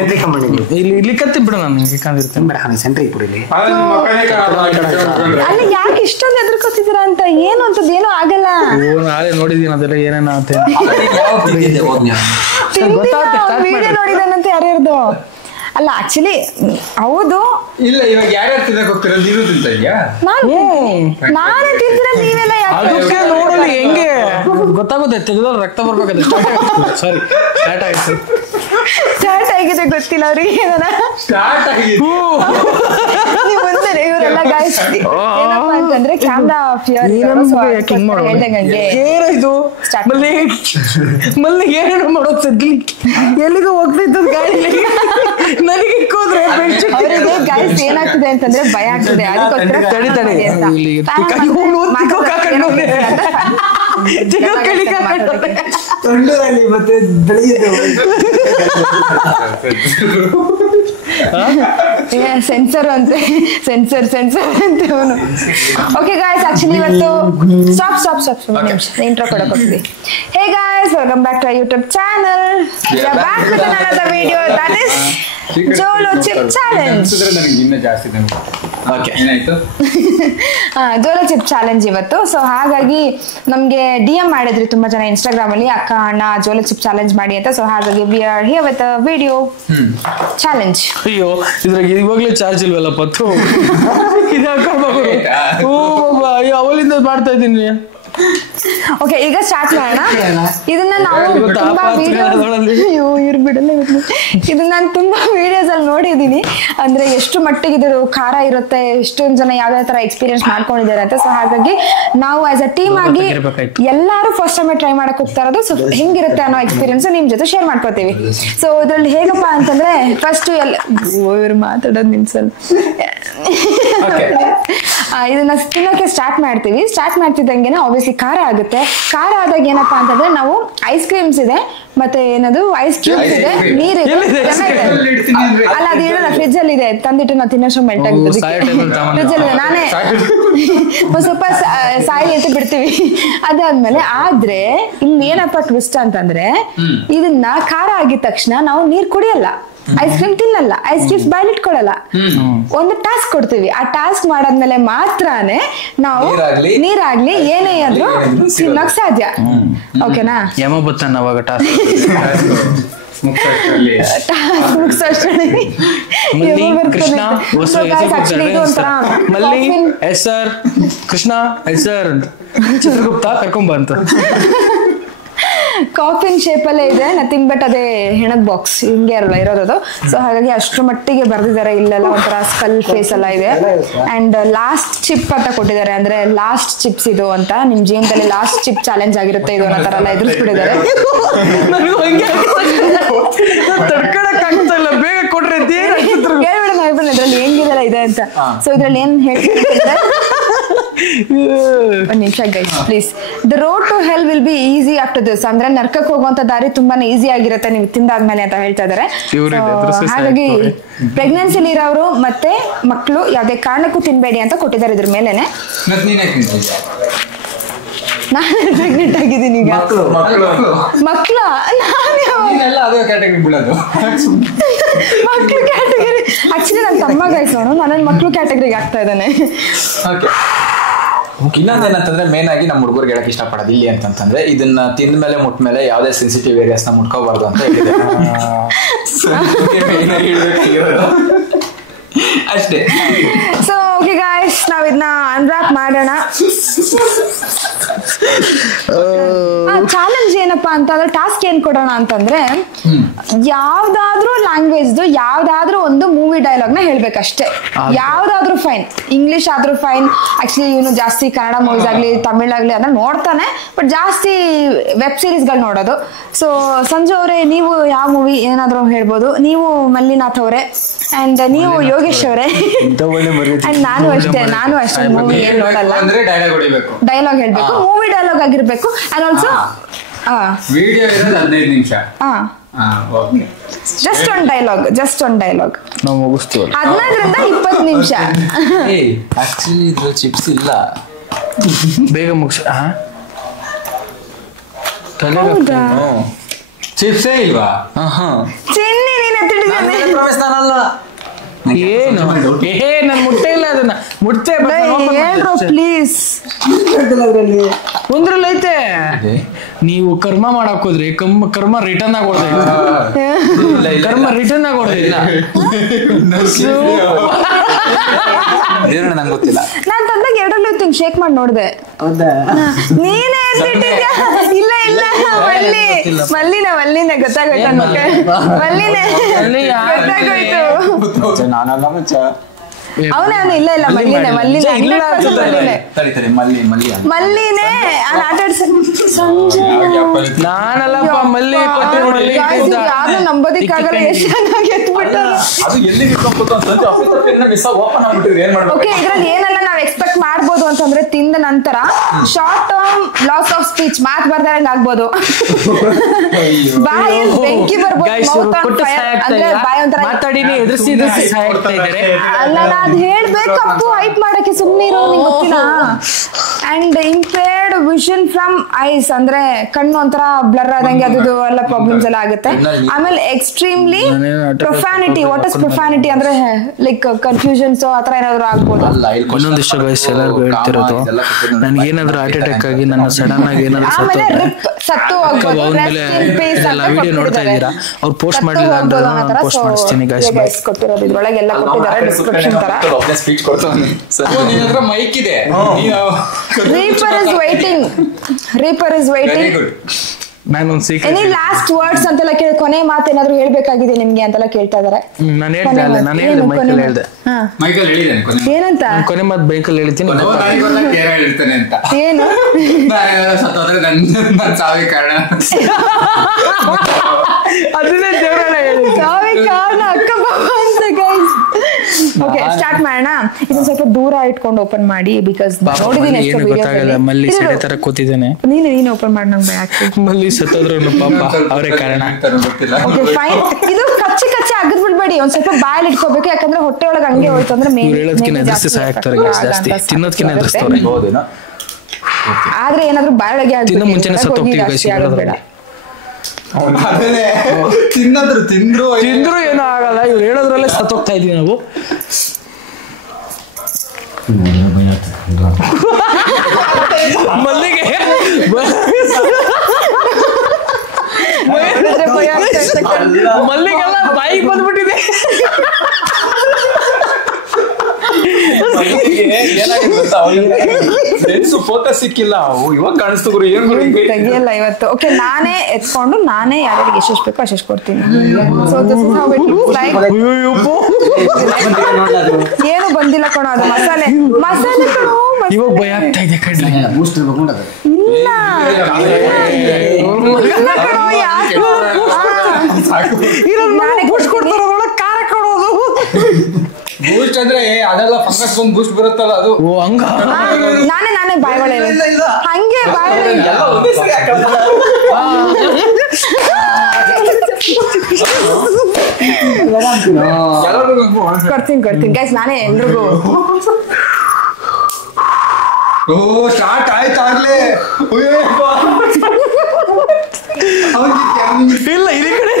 Sentry ಕಂಬಂಡಿ ಇಲ್ಲಿ ಕತ್ತಿ ಬಿಡು ನಾನು ಬೇಕಂದಿರ್ತೇನೆ ಬೇಡ ಸೆಂಟ್ರಿ ಬಿಡಿಲಿ ಅಲ್ಲಿ ಯಾಕೆ ಇಷ್ಟೊಂದು ಎದುರ್ಕೋತಿದ್ದೀರಾ ಅಂತ ಏನು ಅಂತದ್ದು ಏನೂ ಆಗಲ್ಲ. ನಾಳೆ ನೋಡಿದೀನಿ ಅದೆಲ್ಲ ಏನೇನ ಅಂತ ವಿಡಿಯೋ ನೋಡಿದಾನಂತ ಯಾರ್ಯಾರ್ದು ಅಲ್ಲ ಆಕ್ಚುಲಿ ಹೌದು ಇಲ್ಲ ಇವಾಗ ಯಾರ್ಯಾರು ತಿನ್ನಕ್ ಹೋಗ್ತೀರ ನೀನು ತಿಂತ ಇದೆಯಾ ನಾನೇ ತಿಂದ್ರೆ ನೀವೆಲ್ಲ ಅದಕ್ಕೆ ನೋಡಲಿ ಹೆಂಗೆ ಗೊತ್ತಾಗುತ್ತೆ ತೆಗೆದ್ರೆ ರಕ್ತ ಬರ್ಬೇಕಾದ್ರೆ ಸಾರಿ ಸ್ಟಾರ್ಟ್ ಆಗಿದೆ ಗೊತ್ತಿಲ್ಲ ಅವ್ರಿಗೆ ಸ್ಟಾರ್ಟ್ ಆಗಿದೆ ಮುಂದೆ ಇವರೆಲ್ಲ ಗಾಯ್ಸ್ ಏನಪ್ಪಾ ಅಂತಂದ್ರೆ ಕ್ಯಾಮ್ರಾ ಫಿಯರ್ ಹೇಳ್ದಂಗೆ ಏನಾಯ್ತು ಮಲ್ಲಿ ಏನೇನು ಮಾಡೋದು ಸದ್ಲಿ ಎಲ್ಲಿಗೂ ಹೋಗ್ತಿದ್ದು ಗಾಡಿ ನನಗೆ ಹೋದ್ರೆ ಅವರಿಗೆ ಗಾಯ್ಸ್ ಏನಾಗ್ತದೆ ಅಂತಂದ್ರೆ ಭಯ ಆಗ್ತದೆ ಅದಕ್ಕೋಸ್ಕರ ಮತ್ತೆ ಸೆನ್ಸರ್ ಅಂತೆ ಸೆನ್ಸರ್ ಅಂತ ಅವನು. ಓಕೆ ಗಾಯ್ಸ್ ಆಕ್ಚುಲಿ ಇವತ್ತು ಸ್ಟಾಪ್ ಇಂಟ್ರೋ ಕೊಡಕ್ ಹೋಗ್ತೀವಿ. Hey guys welcome back to YouTube channel. Back with another video that is Jolo chip challenge. ಇನ್ನ ಜಾಸ್ತಿ ಏನಾಯ್ತು ಜೋಲೋ ಚಿಪ್ ಚಾಲೆಂಜ್ ಇವತ್ತು. ಸೊ ಹಾಗಾಗಿ ನಮ್ಗೆ DM ಮಾಡಿದ್ರಿ ತುಂಬಾ ಜನ ಇನ್ಸ್ಟಾಗ್ರಾಮ್ ಅಲ್ಲಿ ಅಕ್ಕ ಅಣ್ಣ ಜೋಲೋ ಚಿಪ್ ಚಾಲೆಂಜ್ ಮಾಡಿ ಅಂತ. ಸೊ ಹಾಗಾಗಿ we are here with a video challenge. ಅಯ್ಯೋ ಇದ್ರಾಗ ಇವಾಗ್ಲೇ ಚಾರ್ಜ್ ಇಲ್ವಲ್ಲ ಪತ್ತು ಅಯ್ಯೋ ಅವಲಿಂದ ಮಾಡ್ತಾ ಇದ್ದೀನಿ. ಓಕೆ ಈಗ ಸ್ಟಾರ್ಟ್ ಮಾಡೋಣ. ಇದನ್ನ ನಾವು ತುಂಬಾ ಇದನ್ನ ನಾನು ತುಂಬಾ ವಿಡಿಯೋಸ್ ಅಲ್ಲಿ ನೋಡಿದೀನಿ, ಅಂದ್ರೆ ಎಷ್ಟು ಮಟ್ಟಿಗೆ ಇದು ಖಾರ ಇರುತ್ತೆ, ಎಷ್ಟೊಂದ್ ಜನ ಯಾವ್ಯಾವ ತರ ಎಕ್ಸ್ಪೀರಿಯನ್ಸ್ ಮಾಡ್ಕೊಂಡಿದ್ದಾರೆ ಅಂತ. ಸೊ ಹಾಗಾಗಿ ನಾವು ಆಸ್ ಅ ಟೀಮ್ ಆಗಿ ಎಲ್ಲಾರು ಫಸ್ಟ್ ಟೈಮ್ ಟ್ರೈ ಮಾಡಕ್ ಹೋಗ್ತಾ ಇರೋದು. ಸೊ ಹೆಂಗಿರುತ್ತೆ ಅನ್ನೋ ಎಕ್ಸ್ಪೀರಿಯನ್ಸ್ ನಿಮ್ ಜೊತೆ ಶೇರ್ ಮಾಡ್ಕೋತೀವಿ. ಸೊ ಇದ್ರಲ್ಲಿ ಹೇಗಪ್ಪ ಅಂತಂದ್ರೆ ಫಸ್ಟ್ ಇವ್ರು ಮಾತಾಡೋದು ನಿಲ್ಸಲ್ಲ, ಇದನ್ನ ತಿನ್ನೋಕೆ ಸ್ಟಾರ್ಟ್ ಮಾಡ್ತೀವಿ. ಸ್ಟಾರ್ಟ್ ಮಾಡ್ತಿದ್ದಂಗೆನೆ ಆಬ್ವಿಯಸ್ಲಿ ಖಾರ ಆಗುತ್ತೆ. ಖಾರ ಆದಾಗ ಏನಪ್ಪಾ ಅಂತಂದ್ರೆ ನಾವು ಐಸ್ ಕ್ರೀಮ್ಸ್ ಇದೆ, ಮತ್ತೆ ಏನದು ಐಸ್ ಕ್ಯೂಬ್ಸ್ ಇದೆ, ನೀರಿದೆ, ಅಲ್ಲ ಅದು ಏನಲ್ಲ ಫ್ರಿಜ್ ಅಲ್ಲಿ ಇದೆ, ತಂದಿಟ್ಟು ನಾವು ತಿನ್ನೋಷ್ಟು ಮೆಲ್ಟ್ ಆಗುತ್ತೆ ಫ್ರಿಜ್ ಅಲ್ಲಿ. ನಾನೇ ಒಂದ್ ಸ್ವಲ್ಪ ಸಾಯಿ ಅಂತ ಬಿಡ್ತೀವಿ. ಅದಾದ್ಮೇಲೆ ಆದ್ರೆ ಇಲ್ಲಿ ಏನಪ್ಪಾ ಟ್ವಿಸ್ಟ್ ಅಂತಂದ್ರೆ ಇದನ್ನ ಖಾರ ಆಗಿದ ತಕ್ಷಣ ನಾವು ನೀರ್ ಕುಡಿಯಲ್ಲ, ಐಸ್ ಕ್ರೀಮ್ ತಿನ್ನಲ್ಲ, ಐಸ್ ಕ್ರೀಮ್ಸ್ ಬಾಯ್ಲಿಟ್ಕೊಡಲ್ಲ, ಒಂದು ಟಾಸ್ಕ್ ಕೊಡ್ತೀವಿ. ಆ ಟಾಸ್ಕ್ ಮಾಡಾದ್ಮೇಲೆ ಮಾತ್ರನೇ ನಾವು ನೀರಾಗ್ಲಿ ಏನೇ ಆದ್ರೂ ತಿನ್ನಕ್ ಸಾಧ್ಯ. ಓಕೆನಾ? ಯಮ ಬತ್ತಾನ ಅವಾಗ ಟಾಸ್ಕ್ ಕೃಷ್ಣ ಮಲ್ಲಿ yes sir Krishna yes sir ಅಂತ ಚಿತ್ರಗುಪ್ತ ಕರ್ಕೊಂಬ ಅಂತ ಕಾಫಿನ್ ಶೇಪ್ ಅಲ್ಲೇ ಇದೆ, ನಥಿಂಗ್ ಬಟ್ ಅದೇ ಹೆಣದ್ ಬಾಕ್ಸ್ ಹಿಂಗೆ ಅಲ್ವಾ ಇರೋದು. ಸೊ ಹಾಗಾಗಿ ಅಷ್ಟ್ರ ಮಟ್ಟಿಗೆ ಬರ್ದಿದ್ದಾರೆ. ಇಲ್ಲೆಲ್ಲ ಒಂಥರ ಸ್ಕಲ್ ಫೇಸ್ ಎಲ್ಲ ಇದೆ. ಅಂಡ್ ಲಾಸ್ಟ್ ಚಿಪ್ ಅಂತ ಕೊಟ್ಟಿದ್ದಾರೆ, ಅಂದ್ರೆ ಲಾಸ್ಟ್ ಚಿಪ್ಸ್ ಇದು ಅಂತ, ನಿಮ್ ಜೀವನದಲ್ಲಿ ಲಾಸ್ಟ್ ಚಿಪ್ ಚಾಲೆಂಜ್ ಆಗಿರುತ್ತೆ ಇದು ಅನ್ನೋ ತರ ಎಲ್ಲ ಎದುರಿಸ್ಬಿಟ್ಟಿದ್ದಾರೆ. ತಡ್ಕೊಳಕ್ ಆಗ್ತಾ ಇಲ್ಲ, ಬೇಗ ಕೊಡ್ರಿ ಹೇಳ್ಬಿಡೋಣ ಇದ್ರಲ್ಲಿ ಹೆಂಗಿದೆಲ್ಲ ಇದೆ ಅಂತ. ಸೊ ಇದ್ರಲ್ಲಿ ಏನ್ ಹೇಳ್ತಿದ್ರೆ ಒಂದ್ ನಿಮಿಷ guys please. The road to hell will be easy after this, ಅಂದ್ರೆ ನರ್ಕಕ್ಕೆ ಹೋಗುವಂತ ದಾರಿ ತುಂಬಾನೇ ಈಸಿ ಆಗಿರುತ್ತೆ ನೀವು ತಿಂದಾದ್ಮೇಲೆ ಅಂತ ಹೇಳ್ತಾ ಇದಾರೆ. ಹಾಗಾಗಿ ಪ್ರೆಗ್ನೆನ್ಸಿಲಿ ಇರೋರು ಮತ್ತೆ ಮಕ್ಕಳು ಯಾವ್ದೇ ಕಾರಣಕ್ಕೂ ತಿನ್ಬೇಡಿ ಅಂತ ಕೊಟ್ಟಿದ್ದಾರೆ ಇದ್ರ ಮೇಲೆನೆ. ನಾನು ಪ್ರೆಗ್ನೆಂಟ್ ಆಗಿದ್ದೀನಿ ಈಗ. ಮಕ್ಕಳ ಮಕ್ಳು ಕ್ಯಾಟಗರಿ ಆಕ್ಚುಲಿ ನನ್ನ ತಮ್ಮ ಗೈಸೋನು ನನ್ನ ಮಕ್ಳು ಕ್ಯಾಟಗರಿಗೆ ಆಗ್ತಾ ಇದ್ದಾನೆ. ಇನ್ನೊಂದೇನಂತಂದ್ರೆ ಮೇನ್ ಆಗಿ ನಮ್ಮ ಹುಡುಗರಿಗೆ ಹೇಳಕ್ ಇಷ್ಟಪಡೋದು ಇಲ್ಲಿ ಅಂತಂದ್ರೆ ಇದನ್ನ ತಿಂದ ಮೇಲೆ ಮುಟ್ಟ ಮೇಲೆ ಯಾವ್ದೇ ಸೆನ್ಸಿಟಿವ್ ಏರಿಯಾಸ್ ನ ಮುಟ್ಕೋಬಾರ್ದು ಅಂತ ಹೇಳಿದೆ ಅಷ್ಟೇ. ಸೊ ಓಕೆ ಗಾಯ್ಸ್ ನಾವ್ ಇದನ್ನ ಅನ್ರಾಪ್ ಮಾಡೋಣ. ಚಾಲೆಂಜ್ ಏನಪ್ಪಾ ಅಂತಂದ್ರೆ ಟಾಸ್ಕ್ ಏನ್ ಕೊಡೋಣ ಅಂತಂದ್ರೆ ಯಾವ್ದಾದ್ರೂ ಲ್ಯಾಂಗ್ವೇಜ್ ಯಾವ್ದಾದ್ರೂ ಒಂದು ಮೂವಿ ಡೈಲಾಗ್ ನ ಹೇಳ್ಬೇಕಷ್ಟೇ. ಯಾವ್ದಾದ್ರೂ ಫೈನ್, ಇಂಗ್ಲಿಷ್ ಆದ್ರೂ ಫೈನ್. ಆಕ್ಚುಲಿ ಇವನು ಜಾಸ್ತಿ ಕನ್ನಡ ಮೂವೀಸ್ ಆಗ್ಲಿ ತಮಿಳ್ ಆಗ್ಲಿ ಅದನ್ನ ನೋಡ್ತಾನೆ, ಬಟ್ ಜಾಸ್ತಿ ವೆಬ್ ಸೀರೀಸ್ ಗಳು ನೋಡೋದು. ಸೊ ಸಂಜು ಅವರೇ ನೀವು ಯಾವ ಮೂವಿ ಏನಾದ್ರೂ ಹೇಳ್ಬೋದು, ನೀವು ಮಲ್ಲಿನಾಥ್ ಅವರೇ ಅಂಡ್ ನೀವು ಯೋಗೇಶ್ ಅವರೇ ಅಂಡ್ ನಾನು ಅಷ್ಟೇ ಮೂವಿ ಏನ್ ನೋಡಲ್ಲ, ಡೈಲಾಗ್ ಹೇಳ್ಬೇಕು, ಮೂವಿ ಡೈಲಾಗ್ ಆಗಿರ್ಬೇಕು. ಅಂಡ್ ಆಲ್ಸೋ ವಿಡಿಯೋ ಇರೋದು 15 ನಿಮಿಷ, ಜಸ್ಟ್ ಒನ್ ಡೈಲಾಗ್ ನಾವು ಮುಗಿಸ್ತೀವಿ 15ರಿಂದ 20 ನಿಮಿಷ. ಆಕ್ಚುಲಿ ಇದ್ರ ಚಿಪ್ಸ್ ಇಲ್ಲ, ಬೇಗ ಮುಗಿಸಿ. ಚಿಪ್ಸೇ ಇಲ್ವಾ? ಚಿನ್ನಿ ನೀನ್ ಎತ್ತಿಟ್ಟಿದ್ದೀನಿ ಏನು ನನ್ ಮುಟ್ಟೆ ಇಲ್ಲ ಅದನ್ನ ಮುಟ್ಟೆ ಹೇಳ್ರು ಪ್ಲೀಸ್. ಒಂದ್ರಲ್ಲಿ ಐತೆ ನೀವು ಕರ್ಮ ಮಾಡಕ್ ಹೋದ್ರಿ ಕರ್ಮ ರಿಟರ್ನ್ ಆಗೋದೆ ಕರ್ಮ ರಿಟರ್ನ್ ಆಗೋದೆ ನಂಗೆ ಗೊತ್ತಿಲ್ಲ. ನಾನ್ ತಂದಾಗ ಎರಡಲ್ಲೂ ಇತ್ತು ಶೇಕ್ ಮಾಡಿ ನೋಡ್ದೆ. ನೀನೇ ಎದ್ಬಿಟ್ಟಿದ್ಯಾ? ಇಲ್ಲ ಇಲ್ಲ ಮಲ್ಲಿನೇ ಗೊತ್ತಾಗೋಯ್ತು ನನ್ಗೆ. ಮಲ್ಲಿನೇ ಗೊತ್ತಾಗೋಯ್ತು. ನಾನಲ್ಲ ಮಚ್ಚ. ಅವನೇ ಇಲ್ಲ ಮಲ್ಲಿನೇ ಮಲ್ಲಿನೇ ಆಟ ಸಂಜೆ ನಾನಲ್ಲಪ್ಪ ಮಲ್ಲಿ ಯಾರು ನಂಬೋದಿಕ್ಕಾಗಲ್ಲ ಎಷ್ಟು ಚೆನ್ನಾಗಿ ಎತ್ಬಿಟ್ಟ. ಓಕೆ ಇದ್ರಲ್ಲಿ ಏನೆಲ್ಲ ನಾವ್ ಎಕ್ಸ್ಪೆಕ್ಟ್ ಮಾಡ್ಬೋದು ಅಂತಂದ್ರೆ ತಿಂದ ನಂತರ short term loss of speech ಮಾತ್ ಬರ್ದಂಗ ಆಗ್ಬೋದು, ಬಾಯಿ ಬೆಂಕಿ ಬರ್ಬೋದು, ಅಂದ್ರೆ ಬಾಯಿ ಒಂಥರ ಅಲ್ಲ ಅದ್ ಹೇಳ್ಬೇಕಪ್ಪು ಹೈಪ್ ಮಾಡಕ್ಕೆ ಸುಮ್ಮನೆ ಇರೋ ನಿಂಗೆ ಗೊತ್ತಿಲ್ಲ. And impaired vision from ice ಅಂದ್ರೆ ಕಣ್ಣು ಒಂಥರ ಬ್ಲರ್ ಆದಂಗೆ ಅದು ಎಲ್ಲ ಪ್ರಾಬ್ಲಮ್ಸ್ ಎಲ್ಲ ಆಗುತ್ತೆ. ಆಮೇಲೆ ಎಕ್ಸ್ಟ್ರೀಮ್ಲಿ ಪ್ರೊಫಾನಿಟಿ. ವಾಟ್ ಇಸ್ ಪ್ರೊಫಾನಿಟಿ ಅಂದ್ರೆ ಲೈಕ್ ಕನ್ಫ್ಯೂಷನ್ಸ್ ಆತರ ಏನಾದ್ರು ಆಗ್ಬೋದು. ಇನ್ನೊಂದಿಷ್ಟು ವಯಸ್ಸು ಎಲ್ಲರಿಗೂ ಹೇಳ್ತಿರೋದು ನನ್ಗೆ ಏನಾದ್ರು ಹಾರ್ಟ್ ಅಟ್ಯಾಕ್ ಆಗಿ ನನ್ನ ಸಡನ್ ಆಗಿ ಏನಾದ್ರು ವಿಡಿಯೋ ನೋಡ್ತಾ ಇದ್ದೀರಾ, ಅವ್ರು ಪೋಸ್ಟ್ ಮಾಡಿಲ್ಲ ಅಂದ್ರೆ ನಾನು ಪೋಸ್ಟ್ ಮಾಡಿಸ್ತೀನಿ ಗೈಸ್. ಕೊಟ್ಟಿರೋದು ಇದ್ರೊಳಗೆಲ್ಲ ಕೊಟ್ಟಿದ್ದಾರೆ ಡಿಸ್ಕ್ರಿಪ್ಷನ್ ತರ. ಮೈಕ್ ಇದೆ. Reaper is waiting. ನಾನೊಂದು ಸೀಕ್ರೆಟ್ ಎನಿ ಲಾಸ್ಟ್ ವರ್ಡ್ಸ್ ಅಂತೆಲ್ಲ ಕೊನೆ ಮಾತು ಏನಾದ್ರು ಹೇಳ್ಬೇಕಾಗಿದೆ ನಿಮ್ಗೆ ಅಂತೆಲ್ಲ ಕೇಳ್ತಾ ಇದಾರೆ. ನಾನು ಹೇಳ್ದೆ ಮೈಕಲ್ ಹೇಳ್ದೆ. ಮೈಕಲ್ ಹೇಳಿದ್ದೇನೆ ಏನಂತ ಕೊನೆ ಮಾತು ಬೈಕಲ್ಲಿ ಹೇಳ್ತೀನಿ. ಹೇಳ್ತಾನೆ ಅಂತ ಏನು ಸತ್ತೋದ್ರೆ ನನ್ನ ಸಾವಿಗೆ ಕಾರಣ. ಅದನ್ನೇ ದೇವರಣ್ಣ ಹೇಳಿ ಸಾವಿಗೆ ಕಾರಣ ಅಕ್ಕ ಬಾಬಾ ಅಂತ ಗೈಸ್. ಓಕೆ ಸ್ಟಾರ್ಟ್ ಮಾಡೋಣ. ಇದನ್ನ ಸ್ವಲ್ಪ ದೂರ ಇಟ್ಕೊಂಡು ಓಪನ್ ಮಾಡಿ ಬಿಕಾಸ್ ನೋಡಿದೀನಿ ಎಷ್ಟು ಗೊತ್ತಾಗಲ್ಲ. ಮಲ್ಲಿ ಸೆಡೆ ತರ ಕೂತಿದ್ದೇನೆ. ನೀನು ಓಪನ್ ಮಾಡಿ ನಂಗೆ ಭಯ ಆಗ್ತದೆ. ಮಲ್ಲಿ ಸತ್ತೋದ್ರು ಪಾಪ ಅವರೇ ಕಾರಣ. Okay fine. ಇದು ಕಚ್ಚಿ ಅಗದ್ ಬಿಡ್ಬೇಡಿ, ಒಂದ್ ಸ್ವಲ್ಪ ಬಾಯಲ್ಲಿ ಇಟ್ಕೋಬೇಕು, ಯಾಕಂದ್ರೆ ಹೊಟ್ಟೆ ಒಳಗೆ ಹಂಗೆ ಹೋಯ್ತು ಅಂದ್ರೆ ಹೇಳೋದಕ್ಕಿಂತ ಎದುರಿಸಿ ಸಾಯ್ತಾರೆ ಜಾಸ್ತಿ, ತಿನ್ನೋದಕ್ಕಿಂತ ಎದುರಿಸ್ತಾರೆ. ಆದ್ರೆ ಏನಾದ್ರು ಬಾಯೊಳಗೆ ತಿನ್ನೋ ಮುಂಚೆನೆ ಸತ್ತೋಗ್ತೀವಿ. ತಿಂದ್ರು ಏನೂ ಆಗಲ್ಲ, ಇವ್ರು ಹೇಳೋದ್ರಲ್ಲೇ ಸತ್ತೋಗ್ತಾ ಇದೀವಿ ನಾವು. ಮಲ್ಲಿಗೆ ಮಲ್ಲಿಗೆಲ್ಲ ಬಾಯಿಗೆ ಬಂದ್ಬಿಟ್ಟಿದೆ. ಫೋಕಸ್ ಸಿಕ್ಕಿಲ್ಲ, ಇವಾಗ ಕಾಣಿಸ್ತು ತೆಗಿಯಲ್ಲ ಇವತ್ತು. ಓಕೆ ನಾನೇ ಎತ್ಕೊಂಡು ನಾನೇ ಯಾರ್ಯಾರಿಗೆ ಎಷ್ಟೆಷ್ಟು ಬೇಕೋ ಅಷ್ಟು ಕೊಡ್ತೀನಿ. So this is how it looks like. ಏನು ಬಂದಿಲ್ಲ ಕಣೋ, ಅದು ಮಸಾಲೆ ಕಣೋ. ಇವಾಗ ಭಯ ಆಗ್ತಾ ಇದೆ ಕಣ್ಣ. ಇಲ್ಲ ನಾನೇ ಕೊಡ್ತಾರ ಖಾರ ಕೊಡೋದು. ಬೂಸ್ಟ್ ಅಂದ್ರೆ ಅದೆಲ್ಲ ಫಂಗಸ್ ಬಂದು ಬೂಸ್ಟ್ ಬರುತ್ತಲ್ಲ ಅದು. ಓ ಹಂಗ ನಾನೇ ಬಾಯಿಗಳೇ ಹಂಗೆ ಬಾಯಿಗಳೇ ಕೊಡ್ತೀನಿ ಗೈಸ್ ನಾನೇ ಎಲ್ರಿಗೂ. ಓ ಸ್ಟಾರ್ಟ್ ಆಯ್ತು ಆಗ್ಲೇ. ಇಲ್ಲ ಇದೇ ಕಡೆ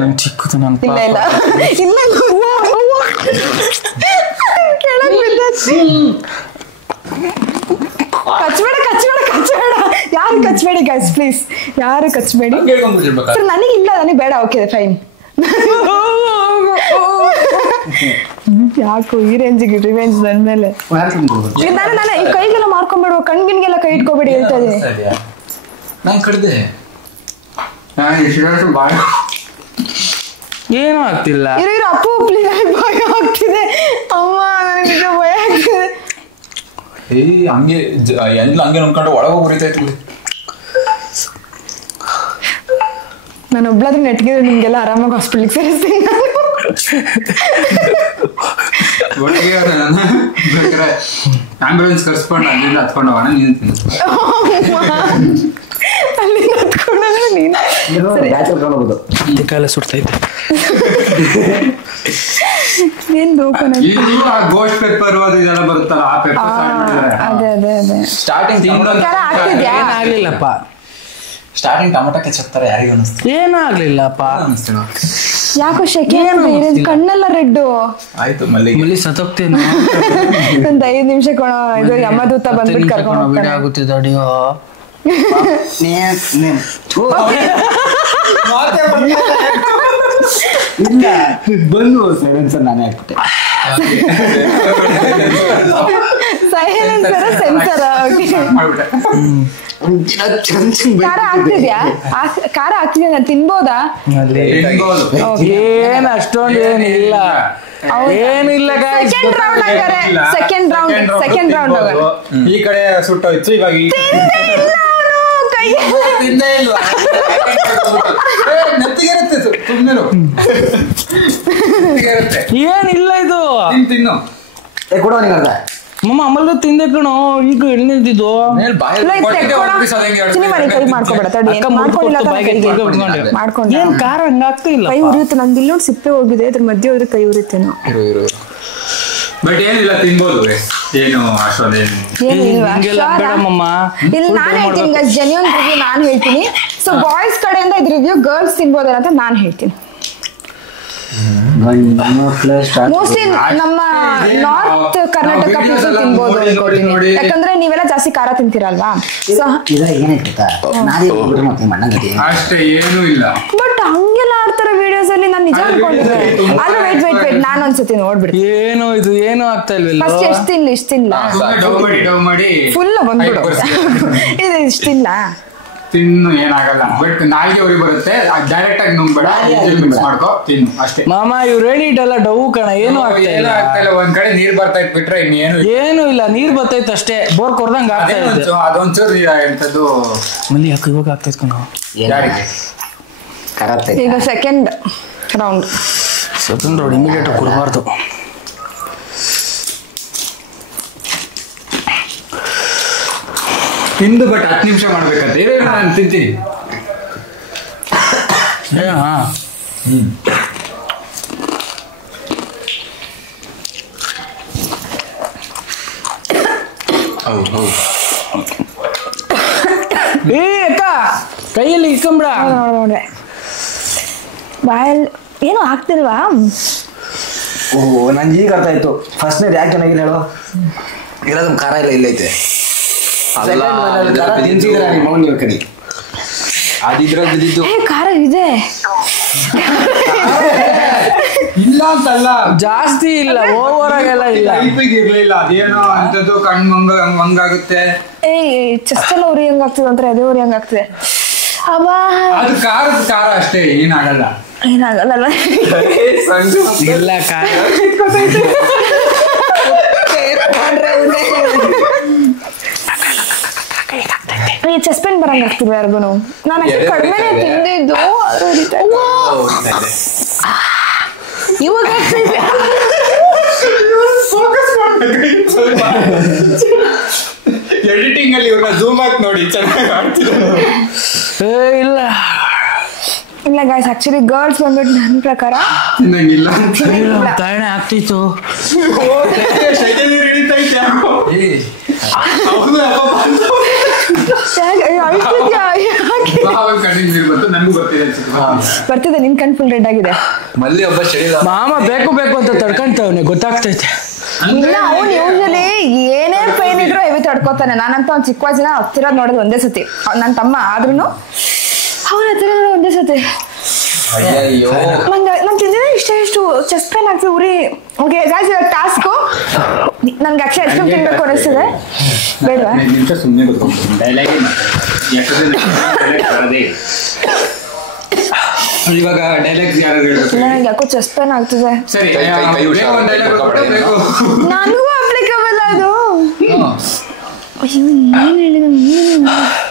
ನನ್ ಚಿಕ್ಕದು ನನ್ ಕಚ್ಬೇಡ ಯಾರು ಕಚ್ಬೇಡಿ ಗೈಸ್ ಪ್ಲೀಸ್, ಯಾರು ಕಚ್ಬೇಡಿ. ನನಗಿಲ್ಲ, ನನಗೆ ಬೇಡ. Okay fine. ಯಾಕೋ ಈ ರೇಂಜಿಗೆ ರಿವೆಂಜ್ ನನ್ ಮೇಲೆ. ನಾನು ಈ ಕೈಗೆಲ್ಲ ಮಾಡ್ಕೊಂಡ್ಬಿಡುವ, ಕಣ್ಗಿನ್ಗೆಲ್ಲ ಕೈ ಇಟ್ಕೋಬೇಡಿ ಹೇಳ್ತಾ ಇದೀನಿ. ನಾನು ಕಡ್ದೆ ಏನೂ ಆಗ್ತಿಲ್ಲ. ಇರೋ ಅಪ್ಪು ಭಯ ಆಗ್ತಿದೆ ಅಮ್ಮ, ನನಗೆ ಭಯ ಆಗ್ತಿದೆ. ಹಂಗೆ ಎಲ್ಲ ಹಂಗೆ ನೋಡ್ಕೊಂಡು ಒಳಗೆ ಉರಿತೈತಿ. ನಾನು ಒಬ್ಳಾದ್ರೂ ನೆಟ್ಗಿದ್ರೆ ನಿಮ್ಗೆಲ್ಲ ಆರಾಮಾಗಿ ಹಾಸ್ಪಿಟ್ಲಿಗೆ ಸೇರಿಸ್ತೀನಿ. ಆಂಬ್ಯುಲೆನ್ಸ್ ಕರ್ಸ್ಕೊಂಡು ಅಲ್ಲಿಂದ ಹತ್ಕೊಂಡು ಹೋಗೋಣ. ಅಲ್ಲಿಂದ ಹತ್ಕೊಂಡ್ರೆ ನೀನು ಕಾಲ ಸುಡ್ತೈತೆ. ಗೋಸ್ಟ್ ಪೇಪರ್ ಇದೆಲ್ಲ ಬರುತ್ತಲ್ಲ ಆ ಪೇಪರ್ ಅದೇ ಸ್ಟಾರ್ಟಿಂಗ್ ಆಗ್ಲಿಲ್ಲಪ್ಪ. ಸ್ಟಾರ್ಟಿಂಗ್ ಟೊಮೆಟೊ ಕೆಚಪ್ ತರ ಯಾರಿಗೂ ಅನಿಸ್ತು ಏನಾಗ್ಲಿಲ್ಲಪ್ಪ. ಅನಿಸ್ತು ಯಾಕೋ ಶೆಕೆ ಕಣ್ಣೆಲ್ಲ ರೆಡ್ಡು. ಆಯ್ತು ಮಲ್ಲಿ ಮಲ್ಲಿ ಸತ್ತೋಗ್ತೇನೆ. ಒಂದ್ 5 ನಿಮಿಷ ಕೊಡೋ ಇದು ಯಮದೂತ ಬಂದ್ಬಿಟ್ಟು ಕರ್ಕೊಂಡು ಹೋಗ್ತಾನೆ. ಆಗುತ್ತಿದೆ ಅಡಿಯೋ ಇಲ್ಲ ಬಂದು ಸೈಲೆನ್ಸರ್ ನಾನೇ ಹಾಕ್ಬಿಟ್ಟೆ. Silencer sensor. ಖಾರ ಆಗ್ತಿದ್ಯಾ? ಖಾರ ಆಗ್ತಿದ್ಯಾ? ನಾನು ತಿನ್ಬೋದಾ? ಏನ್ ಅಷ್ಟೊಂದು ಏನಿಲ್ಲ, ಏನಿಲ್ಲ. ಸೆಕೆಂಡ್ ರೌಂಡ್ ಈ ಕಡೆ ಸುಟ್ಟೋಯ್ತು. ಇವಾಗ ಏನಿಲ್ಲ ಇದು. ತಿನ್ನು ಕೊಡೋ ನಿಂಗೆ ಅರ್ಧ. ಮಮ್ಮ ಅಮ್ಮಲ್ಲೂ ತಿಂದೆ ಕಣೋ. ಈಗ ಎಳ್ನಿದ್ದು ಏನ್ ಖಾರ ಹಂಗಾಗ್ತಾ ಇಲ್ಲ. ಕೈ ಉರಿಯುತ್ತೆ ನಂದು. ಇಲ್ಲಿ ನೋಡಿ ಸಿಪ್ಪೆ ಹೋಗಿದೆ, ಅದ್ರ ಮಧ್ಯೆ ಹೋದ್ರೆ ಕೈ ಉರಿಯುತ್ತೇನೋ. ಬಟ್ ಏನಿಲ್ಲ, ತಿನ್ಬೋದು. ಏನು ಅಷ್ಟೊಂದೇನು ಇಲ್ಲಿ ನಾನು ಹೇಳ್ತೀನಿ ಜೆನ್ಯೂನ್ ರಿವ್ಯೂ ನಾನು ಹೇಳ್ತೀನಿ. ಸೊ ಬಾಯ್ಸ್ ಕಡೆಯಿಂದ ಇದು ರಿವ್ಯೂ ಗರ್ಲ್ಸ್ ತಿನ್ಬೋದಲ್ಲ ಅಂತ ನಾನು ಹೇಳ್ತೀನಿ. ಮೋಸ್ಟ್ಲಿ ನಮ್ಮ ನಾರ್ತ್ ಕರ್ನಾಟಕ ಪೀಪಲ್ ತಿನ್ಬೋದು ಅನ್ಕೋತೀನಿ, ಯಾಕಂದ್ರೆ ನೀವೆಲ್ಲ ಜಾಸ್ತಿ ಖಾರ ತಿಂತೀರಲ್ವಾ. ಅಷ್ಟೇ, ಏನೂ ಇಲ್ಲ. ಬಟ್ ಹಂಗೆಲ್ಲ ಆಡ್ತಾರೆ ವಿಡಿಯೋಸ್ ಅಲ್ಲಿ. ನಾನು ನಿಜ ಅನ್ಕೊಂಡಿದ್ದೆ. ಆದ್ರೆ ವೇಟ್ ನಾನು ಒಂದ್ಸತಿ ನೋಡ್ಬಿಡ್ತೀನಿ. ಏನು ಇದು ಏನು ಆಗ್ತಾ ಇಲ್ವಲ್ಲ. ಫಸ್ಟ್ ಎಷ್ಟು ತಿನ್ಲಿ, ಇಷ್ಟು ತಿನ್ಲ ಫುಲ್ ಬಂದ್ಬಿಡು. ಇದು ಇಷ್ಟು ತಿನ್ಲ ತಿನ್ನು, ಏನಾಗಲ್ಲ. ಬಟ್ ನಾಲ್ಗೆ ಉರಿ ಬರುತ್ತೆ, ಡೈರೆಕ್ಟ್ ಆಗಿ ನುಂಗ್ಬೇಡ, ಮಿಕ್ಸ್ ಮಾಡ್ಕೋ, ತಿನ್ನು ಅಷ್ಟೇ. ಮಾಮ ಇವ್ರು ಹೇಳಿಟ್ಟಲ್ಲ ಡವ್ ಕಣ. ಏನು ಆಗ್ತಾ ಇಲ್ಲ. ಒಂದ್ ಕಡೆ ನೀರ್ ಬರ್ತಾ ಇತ್ತು ಬಿಟ್ರೆ ಏನು ಇಲ್ಲ. ನೀರ್ ಬರ್ತೈತೆ ಅಷ್ಟೇ, ಬೋರ್ ಕೊಡ್ದಂಗ ಆಗ್ತಾ ಇದೆ. ಅದೊಂಚೂರು ಎಂತದ್ದು ಮಲ್ಲಿ ಯಾಕೆ ಇವಾಗ ಆಗ್ತೈತ್ ಕಣ. ಈಗ ಸೆಕೆಂಡ್ ರೌಂಡ್ ಇಮಿಡಿಯೇಟ್ ಕೊಡಬಾರ್ದು. ತಿಂದು ಬಟ್ 10 ನಿಮಿಷ ಮಾಡ್ಬೇಕಂತ. ನಾನು ತಿಂತೀನಿ. ಏ ಅಕ್ಕ ಕೈಯಲ್ಲಿ ಇಟ್ಕೊಂಬಿಡ. ನೋಡ್ರೆ ಬಾಯಲ್ಲಿ ಏನು ಆಗ್ತಿಲ್ವಾ? ಓಹ್ ನಂಗೆ ಈಗ ಅರ್ಥ ಆಯ್ತು. ಫಸ್ಟ್ನೇದು ಯಾಕೆ ಚೆನ್ನಾಗಿಲ್ಲ ಹೇಳು. ಇರೋದು ಖಾರ ಇಲ್ಲ ಇಲ್ಲೈತೆ. ಖಾರ ಇದೆ ಇಲ್ಲ ಅಂತಲ್ಲ, ಜಾಸ್ತಿ ಇಲ್ಲ, ಓವರ್ ಆಗೆಲ್ಲ ಇಲ್ಲ. ಇರ್ಲಿಲ್ಲ ಅದೇನೋ ಅಂತದ್ದು ಕಣ್ ಮಂಗಾಗುತ್ತೆ. ಚೆಸ್ಟ್ ಎಲ್ಲ ಉರಿ ಹಂಗಾಗ್ತದೆ ಅಂದ್ರೆ ಅದೇ ಉರಿ ಹಂಗಾಗ್ತದೆ. ಅದು ಖಾರ ಅಷ್ಟೇ, ಏನಾಗಲ್ಲ. ಏನಾಗಲ್ಲ ಇಲ್ಲ ಖಾರ. ಚೆಸ್ಟ್ ಪೇನ್ ಬರಂಗ ಆಗ್ತಿದ್ವಿ ಯಾರಿಗೂ. ನಾನು ಕಡಿಮೆನೆ ತಿಂದಿದ್ದು. ಇವಾಗ ಎಡಿಟಿಂಗ್ ಅಲ್ಲಿ ಇವ್ರನ್ನ ಝೂಮ್ ಹಾಕಿ ನೋಡಿ, ಚೆನ್ನಾಗಿ ಆಡ್ತಿದ್ದಾರೆ. ಇಲ್ಲ ಇಲ್ಲ ಗೈಸ್, ಆಕ್ಚುಲಿ ಗರ್ಲ್ಸ್ ಬಂದ್ಬಿಟ್ಟು ನನ್ನ ಪ್ರಕಾರ ತಿನ್ನಂಗಿಲ್ಲ. ತಾಯಣೆ ಆಗ್ತಿತ್ತು. ಬರ್ತಿದೆ. ನಿನ್ ಕಣ್ ಫುಲ್ ರೆಡ್ ಆಗಿದೆ. ಮಲ್ಲಿ ಹಬ್ಬ ಮಾಮ ಬೇಕು ಅಂತ ತಡ್ಕೊಂತವ್ನೆ, ಗೊತ್ತಾಗ್ತೈತೆ. ಇಲ್ಲ ಅವ್ನು ಯೂಶಲಿ ಏನೇ ಪೈನ್ ಇದ್ರು ಹೆವಿ ತಡ್ಕೋತಾನೆ. ನಾನಂತ ಅವ್ನು ಚಿಕ್ಕ ವಯಸ್ಸಿನ ಹತ್ತಿರ ನೋಡೋದು ಒಂದೇ ಸತಿ. ನನ್ನ ತಮ್ಮ ಆದ್ರೂ ಅವನ ಹತ್ತಿರ ಒಂದೇ ಸತಿ. ನಾನು ತಿಂದಿದ್ರೆ ಇಷ್ಟು ಚೆಸ್ಟ್ ಪೇನ್ ಆಗ್ತದೆ, ಉರಿ. ಓಕೆ ಗಾಯ್ಸ್, ಇವಾಗ ಟಾಸ್ಕು. ನನ್ಗೆ ಆಕ್ಚುಲಿ ಐಸ್ ಕ್ರೀಮ್ ತಿನ್ಬೇಕು ಅನಿಸ್ತದೆ. ಬೇಡವಾ? ಇವಾಗ ಡೈಲಾಗ್ ಯಾರು ಹೇಳ್ಬೇಕು? ನನಗೆ ಯಾಕೋ ಚೆಸ್ಟ್ ಪೇನ್ ಆಗ್ತದೆ. ಸರಿ, ನನಗೂ ಅಪ್ಲಿಕಬಲ್ ಅದು. ಏನ್ ಹೇಳಿದ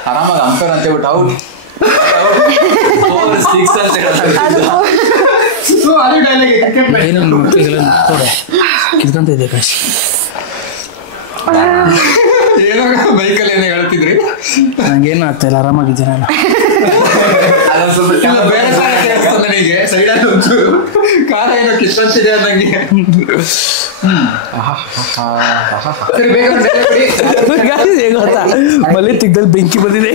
ಆರಾಮಾಗಿ ಅಂಪೇರ್ ಅಂತ ಹೇಳ್ಬಿಟ್ಟು ಔಟ್. ಕಿತ್ಕೊಂತ ಇದೆ ಕಷ್ಟ. ಏನೋ ಬೈಕಲ್ಲಿ ಏನೋ ಹೇಳ್ತಿದ್ರಿ. ನಂಗೇನು ಆಗ್ತಾ ಇಲ್ಲ, ಆರಾಮಾಗಿದ್ದೆ ನಾನು. ನನಗೆ ಸೈಡಲ್ಲಿ ಒಂಚೂರು ಖಾರ ಏನೋ ಕಿತ್ತಂತಿದೆ ನಂಗೆ. ಗೊತ್ತಾ ಮಲ್ಲಿ ತಿಗ್ದಲ್ಲಿ ಬೆಂಕಿ ಬಂದಿದೆ.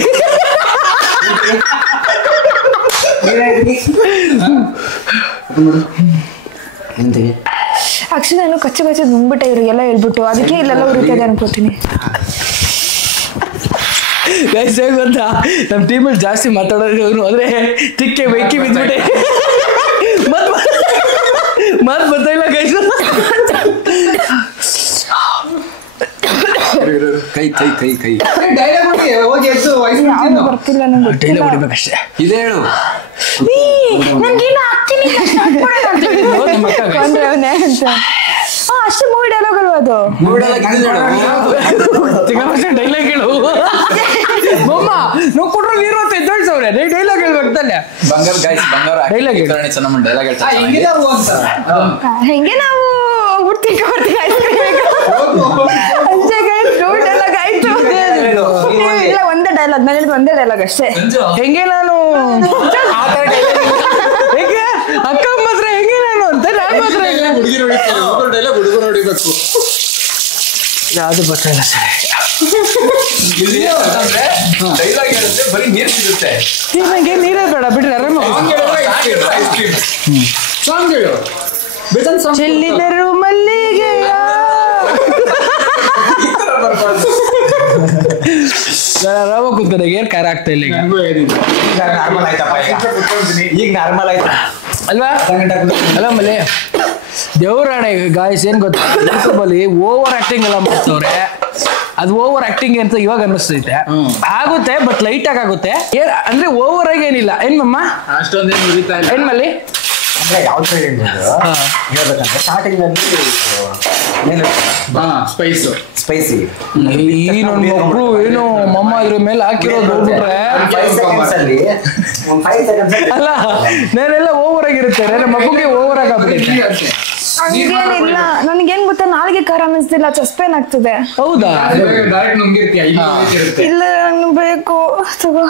ಆಕ್ಚುಲಿ ನಾನು ಕಚ್ಚು ನುಂಗ್ಬಿಟ್ಟೆ ಇವ್ರಿಗೆಲ್ಲ ಹೇಳ್ಬಿಟ್ಟು ಅದಕ್ಕೆ ಇಲ್ಲೆಲ್ಲ ಉರಿತದೆ ಅನ್ಕೋತೀನಿ. ಗೈಸ್ ಹೇಗೆ ಗೊತ್ತಾ, ನಮ್ಮ ಟೀಮಲ್ಲಿ ಜಾಸ್ತಿ ಮಾತಾಡೋದು ಅವನು ಅಂದ್ರೆ ತಿಕ್ಕೆ ಬೆಕ್ಕಿ ಬಿದ್ಬಿಟ್ಟೆ ಮತ್ ಬರ್ತಾಯಿಲ್ಲ ಗೈಸ್. ಕೈ ಕೈ ಕೈ ಕೈ ಬರ್ತಿಲ್ಲ ನಂಗೆ ಡೈಲಾಗ್ ಹೊಡಿಬೇಕಷ್ಟೇ. ಇದೇ ಹೇಳು. ಅಷ್ಟು ಮೂವಿ ಡೈಲಾಗ್ ಅಲ್ವಾ ಅದು? ಡೈಲಾಗ್ ಹೇಳು ಬೊಮ್ಮ ನಾವು ಕೊಟ್ರು ಇರುತ್ತೆ ಎದ್ದೋಳ್ಸವ್ರೆ ಡೈಲಾಗ್ ಹೇಳ್ಬೇಕು ತಾನೆ. ಬಂಗಾರ ಗೈಸ್ ಬಂಗಾರ ಡೈಲಾಗ್ ಚೆನ್ನಮ್ಮ ಡೈಲಾಗ್ ಹೇಳ್ತಾರೆ. ಹೆಂಗೆ ನಾವು ಹುಡ್ತಿಕ ಬರ್ತೀವಿ ಡೈಲಾಗ್ ಆಯ್ತು. ಇಲ್ಲ ಒಂದೇ ಡೈಲಾಗ್ ನಾನು ಹೇಳಿದ್ ಒಂದೇ ಡೈಲಾಗ್ ಅಷ್ಟೇ. ಹೆಂಗೆ ನಾನು ಹೇಗೆ ಅಕ್ಕ ಮಾತ್ರ ಹೆಂಗೆ ನಾನು ಅಂತ ನಾನು ಮಾತ್ರ ಡೈಲಾಗ್ ಹುಡುಗರು ಹೊಡಿಬೇಕು. ಯಾವ್ದು ಬರ್ತಾಯಿಲ್ಲ ಸರ್. ಡೈಲಾಗ್ ಹೇಳಿದ್ರೆ ಬರೀ ನೀರು ಸಿಗುತ್ತೆ. ನಂಗೆ ನೀರೇ ಬೇಡ ಬಿಡ್ರಿ ಆರಾಮ. ಸಾಂಗ್ ಹೇಳು. ಚೆಲ್ಲಿದರು ಮಲ್ಲಿಗೆಯ ಆರಾಮ ಕೂತ್ಕೊಂಡೆ ಏನ್ ಖಾರ ಆಗ್ತಾ ಇಲ್ಲ ಈಗ. ನಾರ್ಮಲ್ ಆಯ್ತಪ್ಪ ಈಗ ನಾರ್ಮಲ್ ಆಯ್ತಾ ಅಲ್ವಾ? ಅಲ್ಲ ಆಮೇಲೆ ದೇವರಾಣೆ ಗಾಯ್ಸ್ ಏನ್ ಗೊತ್ತಾ, ಯೂಟ್ಯೂಬಲ್ಲಿ ಓವರ್ ಆಕ್ಟಿಂಗ್ ಎಲ್ಲ ಮಾಡ್ತವ್ರೆ. ಅದು ಓವರ್ ಆಕ್ಟಿಂಗ್ ಅಂತ ಇವಾಗ ಅನ್ನಿಸ್ತೈತೆ. ಆಗುತ್ತೆ ಬಟ್ ಲೈಟ್ ಆಗುತ್ತೆ. ಅಂದ್ರೆ ಓವರ್ ಆಗಿ ಏನಿಲ್ಲ. ಏನ್ ಮಮ್ಮ ಅಷ್ಟೊಂದೇನು ಉರಿತಾ ಇಲ್ಲ. ಏನ್ ಮಲ್ಲಿ ಅಂದ್ರೆ ಯಾವ ಹೇಳ್ಬೇಕಂದ್ರೆ ಸ್ಟಾರ್ಟಿಂಗ್ ಅಲ್ಲಿ ಸ್ಪೈಸಿ ಈ ನನ್ನ ಮಕ್ಕಳು ಏನು ಮಮ್ಮ ಇದ್ರ ಮೇಲೆ ಹಾಕಿರೋದು ನೋಡ್ಬಿಟ್ರೆ 5 seconds ಅಲ್ಲಿ 5 seconds ಅಲ್ಲ ನಾನೆಲ್ಲ ಓವರ್ ಆಗಿರುತ್ತೆ. ನನ್ನ ಮಗುಗೆ ಓವರ್ ಆಗಾಗ್ಬಿಡುತ್ತೆ. ಹಂಗೇನಿಲ್ಲ. ನನ್ಗೇನ್ ಗೊತ್ತಾ, ನಾಲ್ಗೆ ಖಾರ ಅನ್ನಿಸ್ತಿಲ್ಲ, ಚಸ್ಪೇನ್ ಆಗ್ತದೆ. ಹೌದಾ? ಡೈರೆಕ್ಟ್ ನುಂಗಿರ್ತೀಯ. ಇಲ್ಲ ನಂಗೆ ಬೇಕು ತಗೋ.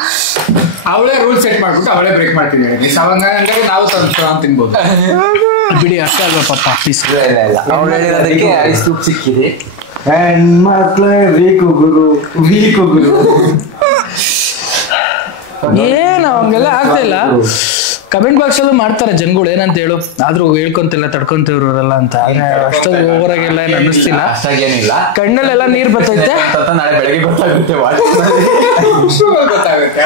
ಅವಳೇ ರೂಲ್ ಸೆಟ್ ಮಾಡ್ಬಿಟ್ಟು ಅವಳೇ ಬ್ರೇಕ್ ಮಾಡ್ತಿದ್ದೀವಿ. ನಾವು ಸ್ವಲ್ಪ ತಿನ್ಬೋದು. ಬಿಡಿ ಅಷ್ಟೇ ಅಲ್ವಾ ಪಪ್ಪ ಪ್ಲೀಸ್. ಇಲ್ಲ ಅವ್ರು ಹೇಳಿರೋದಕ್ಕೆ ಐಸ್ ಕ್ಯೂಬ್ ಸಿಕ್ಕಿದೆ. ಹೆಣ್ಮಕ್ಳೇ ವೀಕು ಗುರು ಏನು ಹಂಗೆಲ್ಲ ಆಗ್ತಾ ಇಲ್ಲ. ಕಮೆಂಟ್ ಬಾಕ್ಸ್ ಅಲ್ಲೂ ಮಾಡ್ತಾರೆ ಜನಗಳು ಏನಂತ ಹೇಳು, ಆದ್ರೂ ಹೇಳ್ಕೊಂತಿಲ್ಲ ತಡ್ಕೊಂತಿವ್ರಲ್ಲ ಅಂತ. ಅಷ್ಟೊಂದು ಓವರ್ ಆಗಿಲ್ಲ ಏನು ಅನ್ನಿಸ್ತಿಲ್ಲ. ಅಷ್ಟಾಗೇನಿಲ್ಲ. ಕಣ್ಣಲ್ಲೆಲ್ಲ ನೀರ್ ಬರ್ತೈತೆ. ನಾಳೆ ಬೆಳಗ್ಗೆ ಗೊತ್ತಾಗುತ್ತೆ. ಗೊತ್ತಾಗುತ್ತೆ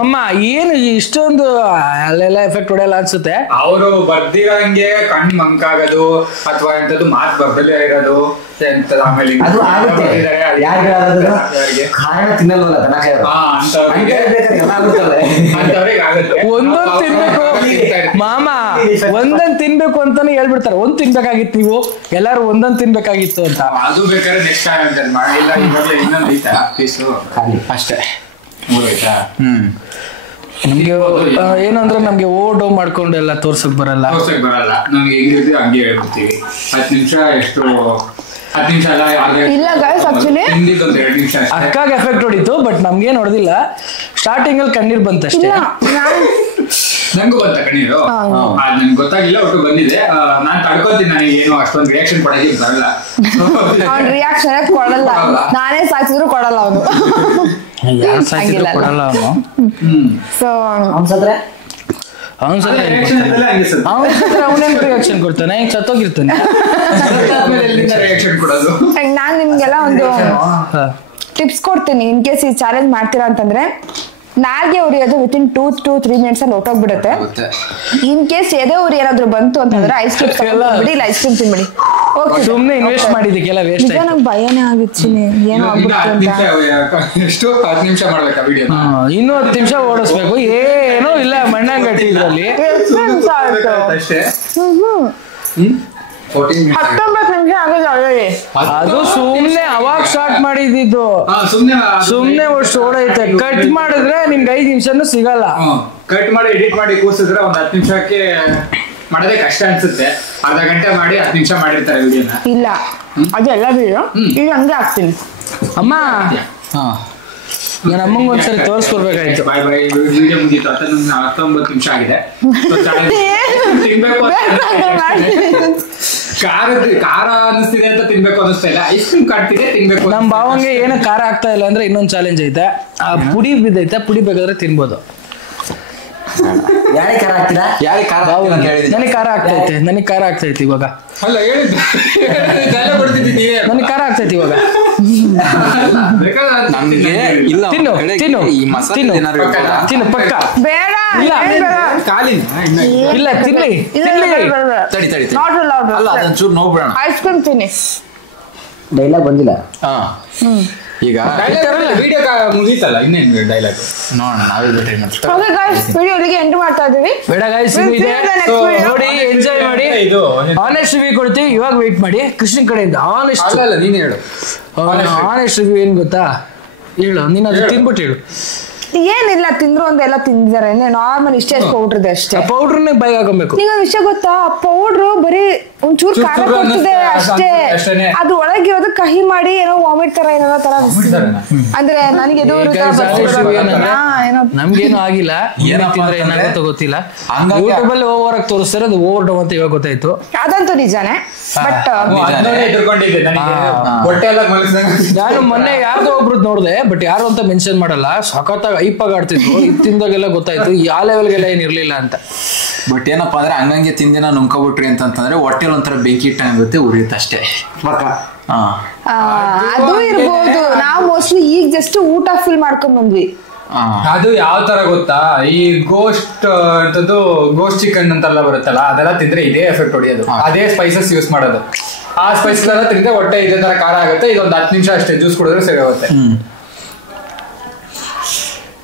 ಮಮ್ಮ ಏನು ಇಷ್ಟೊಂದು ಅಲ್ಲೆಲ್ಲ ಎಫೆಕ್ಟ್ ಹೊಡೆಯಲ್ಲ ಅನ್ಸುತ್ತೆ. ಅವರು ಬರ್ದಿರಂಗೆ ಕಣ್ಣು ಮಂಕಾಗೋದು ಅಥವಾ ಎಂತದ್ದು ಮಾತು ಬರ್ದಲೇ ಇರೋದು ಆಮೇಲೆ ಅದು ಆಗುತ್ತೆ. ಕಾರಣ ತಿನ್ನಲ್ವಲ್ಲ ಒಂದೊಂದ್ ತಿನ್ಬೇಕು ಮಾಮ, ಒಂದೊಂದ್ ತಿನ್ಬೇಕು ಅಂತಾನೆ ಹೇಳ್ಬಿಡ್ತಾರೆ. ಒಂದ್ ತಿನ್ಬೇಕಾಗಿತ್ತು ನೀವು ಎಲ್ಲಾರು ಒಂದೊಂದ್ ತಿನ್ಬೇಕಾಗಿತ್ತು ಅಂತ. ಅದು ಬೇಕಾದ್ರೆ ನೆಕ್ಸ್ಟ್ ಟೈಮ್ ಮಾಡಿಲ್ಲ. ಇವಾಗಲೇ ಇನ್ನೊಂದು ಐತಾ ಪೀಸು ಅಷ್ಟೇ ಮೂರೈತಾ. ನಮ್ಗೆ ಏನಂದ್ರೆ ನಮ್ಗೆ ಓವರ್ ಡೌ ಮಾಡ್ಕೊಂಡು ಎಲ್ಲ ತೋರ್ಸಕ್ ಬರಲ್ಲ. ನಮ್ಗೆ ಹೆಂಗಿರ್ತೀವಿ ಹಂಗೆ ಹೇಳ್ಬಿಡ್ತೀವಿ. 10 ನಿಮಿಷ ಎಷ್ಟು 10 ನಿಮಿಷ ಇಲ್ಲ ಗೈಸ್, ಆಕ್ಚುಲಿ ಅಕ್ಕಾಗ ಎಫೆಕ್ಟ್ ಹೊಡಿತು ಬಟ್ ನಮ್ಗೇನ್ ಹೊಡೆದಿಲ್ಲ. ಸ್ಟಾರ್ಟಿಂಗ್ ಅಲ್ಲಿ ಕಣ್ಣೀರ್ ಬಂತಷ್ಟೇ. ನಂಗೂ ಬಂತ ಕಣ್ಣೀರು. ನನ್ಗೆ ಗೊತ್ತಾಗಿಲ್ಲ, ಒಟ್ಟು ಬಂದಿದೆ. ನಾನ್ ತಡ್ಕೊತೀನಿ. ನನಗೆ ಏನು ಅಷ್ಟೊಂದು ರಿಯಾಕ್ಷನ್ ಕೊಡಕ್ಕೆ ಬರಲ್ಲ. ಅವ್ನ್ ರಿಯಾಕ್ಷನ್ ಕೊಡಲ್ಲ. ನಾನೇ ಸಾಕಿದ್ರು ಕೊಡಲ್ಲ ಅವನು. ಯಾರು ಸಾಕಿದ್ರು ಕೊಡಲ್ಲ ಅವನು. ಸೊ ಅನ್ಸತ್ರೆ ಅವನೇನ್ ರಿಯಾಕ್ಷನ್ ಕೊಡ್ತಾನೆ, ಈಗ ಸತ್ತೋಗಿರ್ತಾನೆ. ರಿಯಾಕ್ಷನ್ ಕೊಡೋದು. ನಾನ್ ನಿಮ್ಗೆಲ್ಲ ಒಂದು ಟಿಪ್ಸ್ ಕೊಡ್ತೀನಿ. ಇನ್ ಕೇಸ್ ಈ ಚಾಲೆಂಜ್ ಮಾಡ್ತೀರಾ ಅಂತಂದ್ರೆ, ನಾಲ್ಗೆ ಉರಿಯೋದು ವಿತಿನ್ 2 to 3 minutes ಅಲ್ಲಿ ಹೊಟ್ಟೋಗ್ಬಿಡುತ್ತೆ. ಇನ್ ಕೇಸ್ ಎದೆ ಉರಿ ಏನಾದ್ರು ಬಂತು ಅಂತಂದ್ರೆ ಐಸ್ ಕ್ರೀಮ್ ಬಿಡಿ, ಇಲ್ಲ ಐಸ್ ಕ್ರೀಮ್ ತಿನ್ಬಿಡಿ. ಸುಮ್ನೆ ಇನ್ವೆಸ್ಟ್ ಮಾಡಿದಕ್ಕೆಲ್ಲ ವೇಸ್ಟ್ ಆಯ್ತು. ನಂಗೆ ಭಯನೇ ಆಗಿತ್ತು ಏನೋ ಎಷ್ಟು 10 ನಿಮಿಷ ಮಾಡ್ಬೇಕಾ ವಿಡಿಯೋ? ಇನ್ನೂ 10 ನಿಮಿಷ ಓಡಿಸ್ಬೇಕು. ಏನೋ ಇಲ್ಲ ಮಣ್ಣಂಗಟ್ಟಿ ಇದ್ರಲ್ಲಿ. ಅಷ್ಟೇ. 19 ನಿಮಿಷ ಆಗಿದೆ ಆಲ್ರೆಡಿ. ಅದು ಸುಮ್ನೆ ಅವಾಗ ಸ್ಟಾರ್ಟ್ ಮಾಡಿದ್ದು. ಸುಮ್ನೆ ಅಷ್ಟು ಓಡೈತೆ. ಕಟ್ ಮಾಡಿದ್ರೆ ನಿಮ್ಗೆ 5 ನಿಮಿಷನೂ ಸಿಗಲ್ಲ. ಕಟ್ ಮಾಡಿ ಎಡಿಟ್ ಮಾಡಿ ಕೂಸಿದ್ರೆ ಒಂದ್ 10 ನಿಮಿಷಕ್ಕೆ ಮಾಡೋದೇ ಕಷ್ಟ ಅನ್ಸುತ್ತೆ. ಅರ್ಧ ಗಂಟೆ ಮಾಡಿ 10 ನಿಮಿಷ ಮಾಡಿರ್ತಾರೆ ವಿಡಿಯೋನ. ಇಲ್ಲ ಅದೆಲ್ಲ ಬಿಡು, ಈಗ ಹಂಗೆ ಹಾಕ್ತೀನಿ. ಅಮ್ಮ ನನ್ನ ಅಮ್ಮಂಗೆ ಒಂದ್ಸರಿ ತೋರಿಸ್ಕೊಡ್ಬೇಕಾಯ್ತು. ಬಾಯ್ ಬಾಯ್. ವಿಡಿಯೋ ಮುಗೀತು. 19 ನಿಮಿಷ ಆಗಿದೆ. ತಿನ್ಬೇಕು ಖಾರ ಅನಿಸ್ತಿದೆ ಅಂತ ತಿನ್ಬೇಕು ಅನಿಸ್ತಾ ಇಲ್ಲ. ಐಸ್ ಕ್ರೀಮ್ ಕಾಡ್ತಿದೆ ತಿನ್ಬೇಕು. ನಮ್ಮ ಭಾವಂಗೆ ಏನು ಖಾರ ಆಗ್ತಾ ಇಲ್ಲ ಅಂದ್ರೆ ಇನ್ನೊಂದು ಚಾಲೆಂಜ್ ಐತೆ. ಆ ಪುಡಿ ಬಿದ್ದೈತೆ, ಪುಡಿ ಬೇಕಾದ್ರೆ ತಿನ್ಬೋದು. ಯಾರಿಗೆ ಖಾರ ಹಾಕ್ತೀರಾ? ಯಾರಿಗೆ ಖಾರ ನನಗೆ ಖಾರ ಆಗ್ತೈತೆ, ನನಗೆ ಖಾರ ಆಗ್ತೈತೆ ಇವಾಗ. ಅಲ್ಲ ಹೇಳಿದ್ದು ನನಗೆ ಖಾರ ಆಗ್ತೈತಿ ಇವಾಗ. ನಮ್ಗೆ ಇಲ್ಲ ತಿನ್ನು ತಿನ್ನು ಈ ಮಸಾಲೆ ತಿನ್ನು ಏನಾದ್ರು ತಿನ್ನು ಪಕ್ಕ. ಬೇಡ ಕಾಲಿನ ಇಲ್ಲ ತಿನ್ನಿ ತಡಿ ತಡಿ ನಾಟ್ ಅಲೌಡ್. ಅಲ್ಲ ಅದೊಂಚೂರು ನೋಡ್ಬಿಡೋಣ. ಐಸ್ ಕ್ರೀಮ್ ತಿನ್ನಿ. ಡೈಲಾಗ್ ಬಂದಿಲ್ಲ. ಹಾ ಈಗ ವಿಡಿಯೋ ಮುಗೀತಲ್ಲ, ಇನ್ನೇನು ಡೈಲಾಗ್ ನೋಡೋಣ ನಾವೇ ಟ್ರೈ ಮಾಡ್ತೀವಿ. ಓಕೆ ಗೈಸ್, ವಿಡಿಯೋ ಇಲ್ಲಿಗೆ ಎಂಡ್ ಮಾಡ್ತಾ ಇದೀವಿ. ಬೇಡ ಗೈಸ್, ಇದೆ ನೋಡಿ, ಎಂಜಾಯ್ ಮಾಡಿ. ಆನೆಸ್ಟ್ ರಿವ್ಯೂ ಕೊಡ್ತೀವಿ, ಇವಾಗ ವೇಟ್ ಮಾಡಿ. ಕೃಷ್ಣ ಕಡೆಯಿಂದ ಆನೆಸ್ಟ್ ಅಲ್ಲ ನೀನು ಹೇಳು. ಆನೆಸ್ಟ್ ರಿವ್ಯೂ ಏನ್ ಗೊತ್ತಾ? ಹೇಳು ನೀನು, ಅದು ತಿನ್ಬಿಟ್ಟು ಹೇಳು. ಏನಿಲ್ಲ, ತಿಂದ್ರು ಅಂದೆಲ್ಲ ತಿಂದಿದ್ದಾರೆ. ನಾರ್ಮಲ್ ಇಷ್ಟೇ ಪೌಡರ್ ಇದೆ ಅಷ್ಟೇ. ಪೌಡ್ರನ್ನೇ ಬೈಕ್ ಹಾಕೊಬೇಕು. ನಿಂಗೆ ವಿಷಯ ಗೊತ್ತಾ? ಪೌಡ್ರು ಬರೀ ಒಂಚೂರು ಖಾರ ಕೊಡ್ತಿದೆ ಅಷ್ಟೇ. ಅದು ಒಳಗಿರೋದು ಕಹಿ ಮಾಡಿ ಏನೋ ವಾಮಿಟ್ ತರ ಏನೋ ತರ ಅಂದ್ರೆ ನನಗೆ ನಮ್ಗೇನು ಆಗಿಲ್ಲ. ಏನಾಗ್ತಿದ್ರೆ ಏನಾಗುತ್ತೋ ಗೊತ್ತಿಲ್ಲ. ಯೂಟ್ಯೂಬ್ ಅಲ್ಲಿ ಓವರ್ ಆಗಿ ತೋರಿಸ್ತಾರೆ, ಅದು ಓವರ್ ಡೌನ್ ಅಂತ ಇವಾಗ ಗೊತ್ತಾಯ್ತು. ಅದಂತೂ ನಿಜಾನೇ. ಬಟ್ ನಾನು ಮೊನ್ನೆ ಯಾರ್ದೋ ಒಬ್ರದ್ದು ನೋಡಿದೆ, ಬಟ್ ಯಾರು ಅಂತ ಮೆನ್ಷನ್ ಮಾಡಲ್ಲ. ಸಖತ್ತಾಗಿ ಐಪಾಗಿ ಆಡ್ತಿದ್ರು. ಇತ್ತಿಂದಾಗೆಲ್ಲ ಗೊತ್ತಾಯ್ತು ಆ ಲೆವೆಲ್ಗೆಲ್ಲ ಏನ್ ಇರ್ಲಿಲ್ಲ ಅಂತ. ಬಟ್ ಏನಪ್ಪಾ ಅಂದ್ರೆ ಹಂಗಂಗೆ ತಿಂದಿನ ನುಂಕೋಬಿಟ್ರಿ ಅಂತಂದ್ರೆ ಹೊಟ್ಟೆಲ್ ಒಂಥರ ಬೆಂಕಿ ಇಟ್ಟಂಗುತ್ತೆ, ಉರಿಯುತ್ತೆ ಅಷ್ಟೇ. ಅದು ಇರ್ಬೋದು. ನಾವು ಮೋಸ್ಟ್ಲಿ ಈಗ ಜಸ್ಟ್ ಊಟ ಫುಲ್ ಮಾಡ್ಕೊಂಡ್ ಬಂದ್ವಿ. ಅದು ಯಾವ ತರ ಗೊತ್ತಾ, ಈ ಗೋಸ್ಟ್ ಅಂತದ್ದು ಗೋಸ್ಟ್ ಚಿಕನ್ ಅಂತೆಲ್ಲ ಬರುತ್ತಲ್ಲ, ಅದೆಲ್ಲ ತಿಂದ್ರೆ ಇದೇ ಎಫೆಕ್ಟ್ ಹೊಡಿಯೋದು. ಅದೇ ಸ್ಪೈಸಸ್ ಯೂಸ್ ಮಾಡೋದು. ಆ ಸ್ಪೈಸಸ್ ಎಲ್ಲ ತಿಂದ್ರೆ ಹೊಟ್ಟೆ ಇದೇ ತರ ಖಾರ ಆಗುತ್ತೆ. ಇದೊಂದು 10 ನಿಮಿಷ ಅಷ್ಟೇ ಜ್ಯೂಸ್ ಕುಡಿದ್ರೆ ಸರಿ ಹೋಗುತ್ತೆ.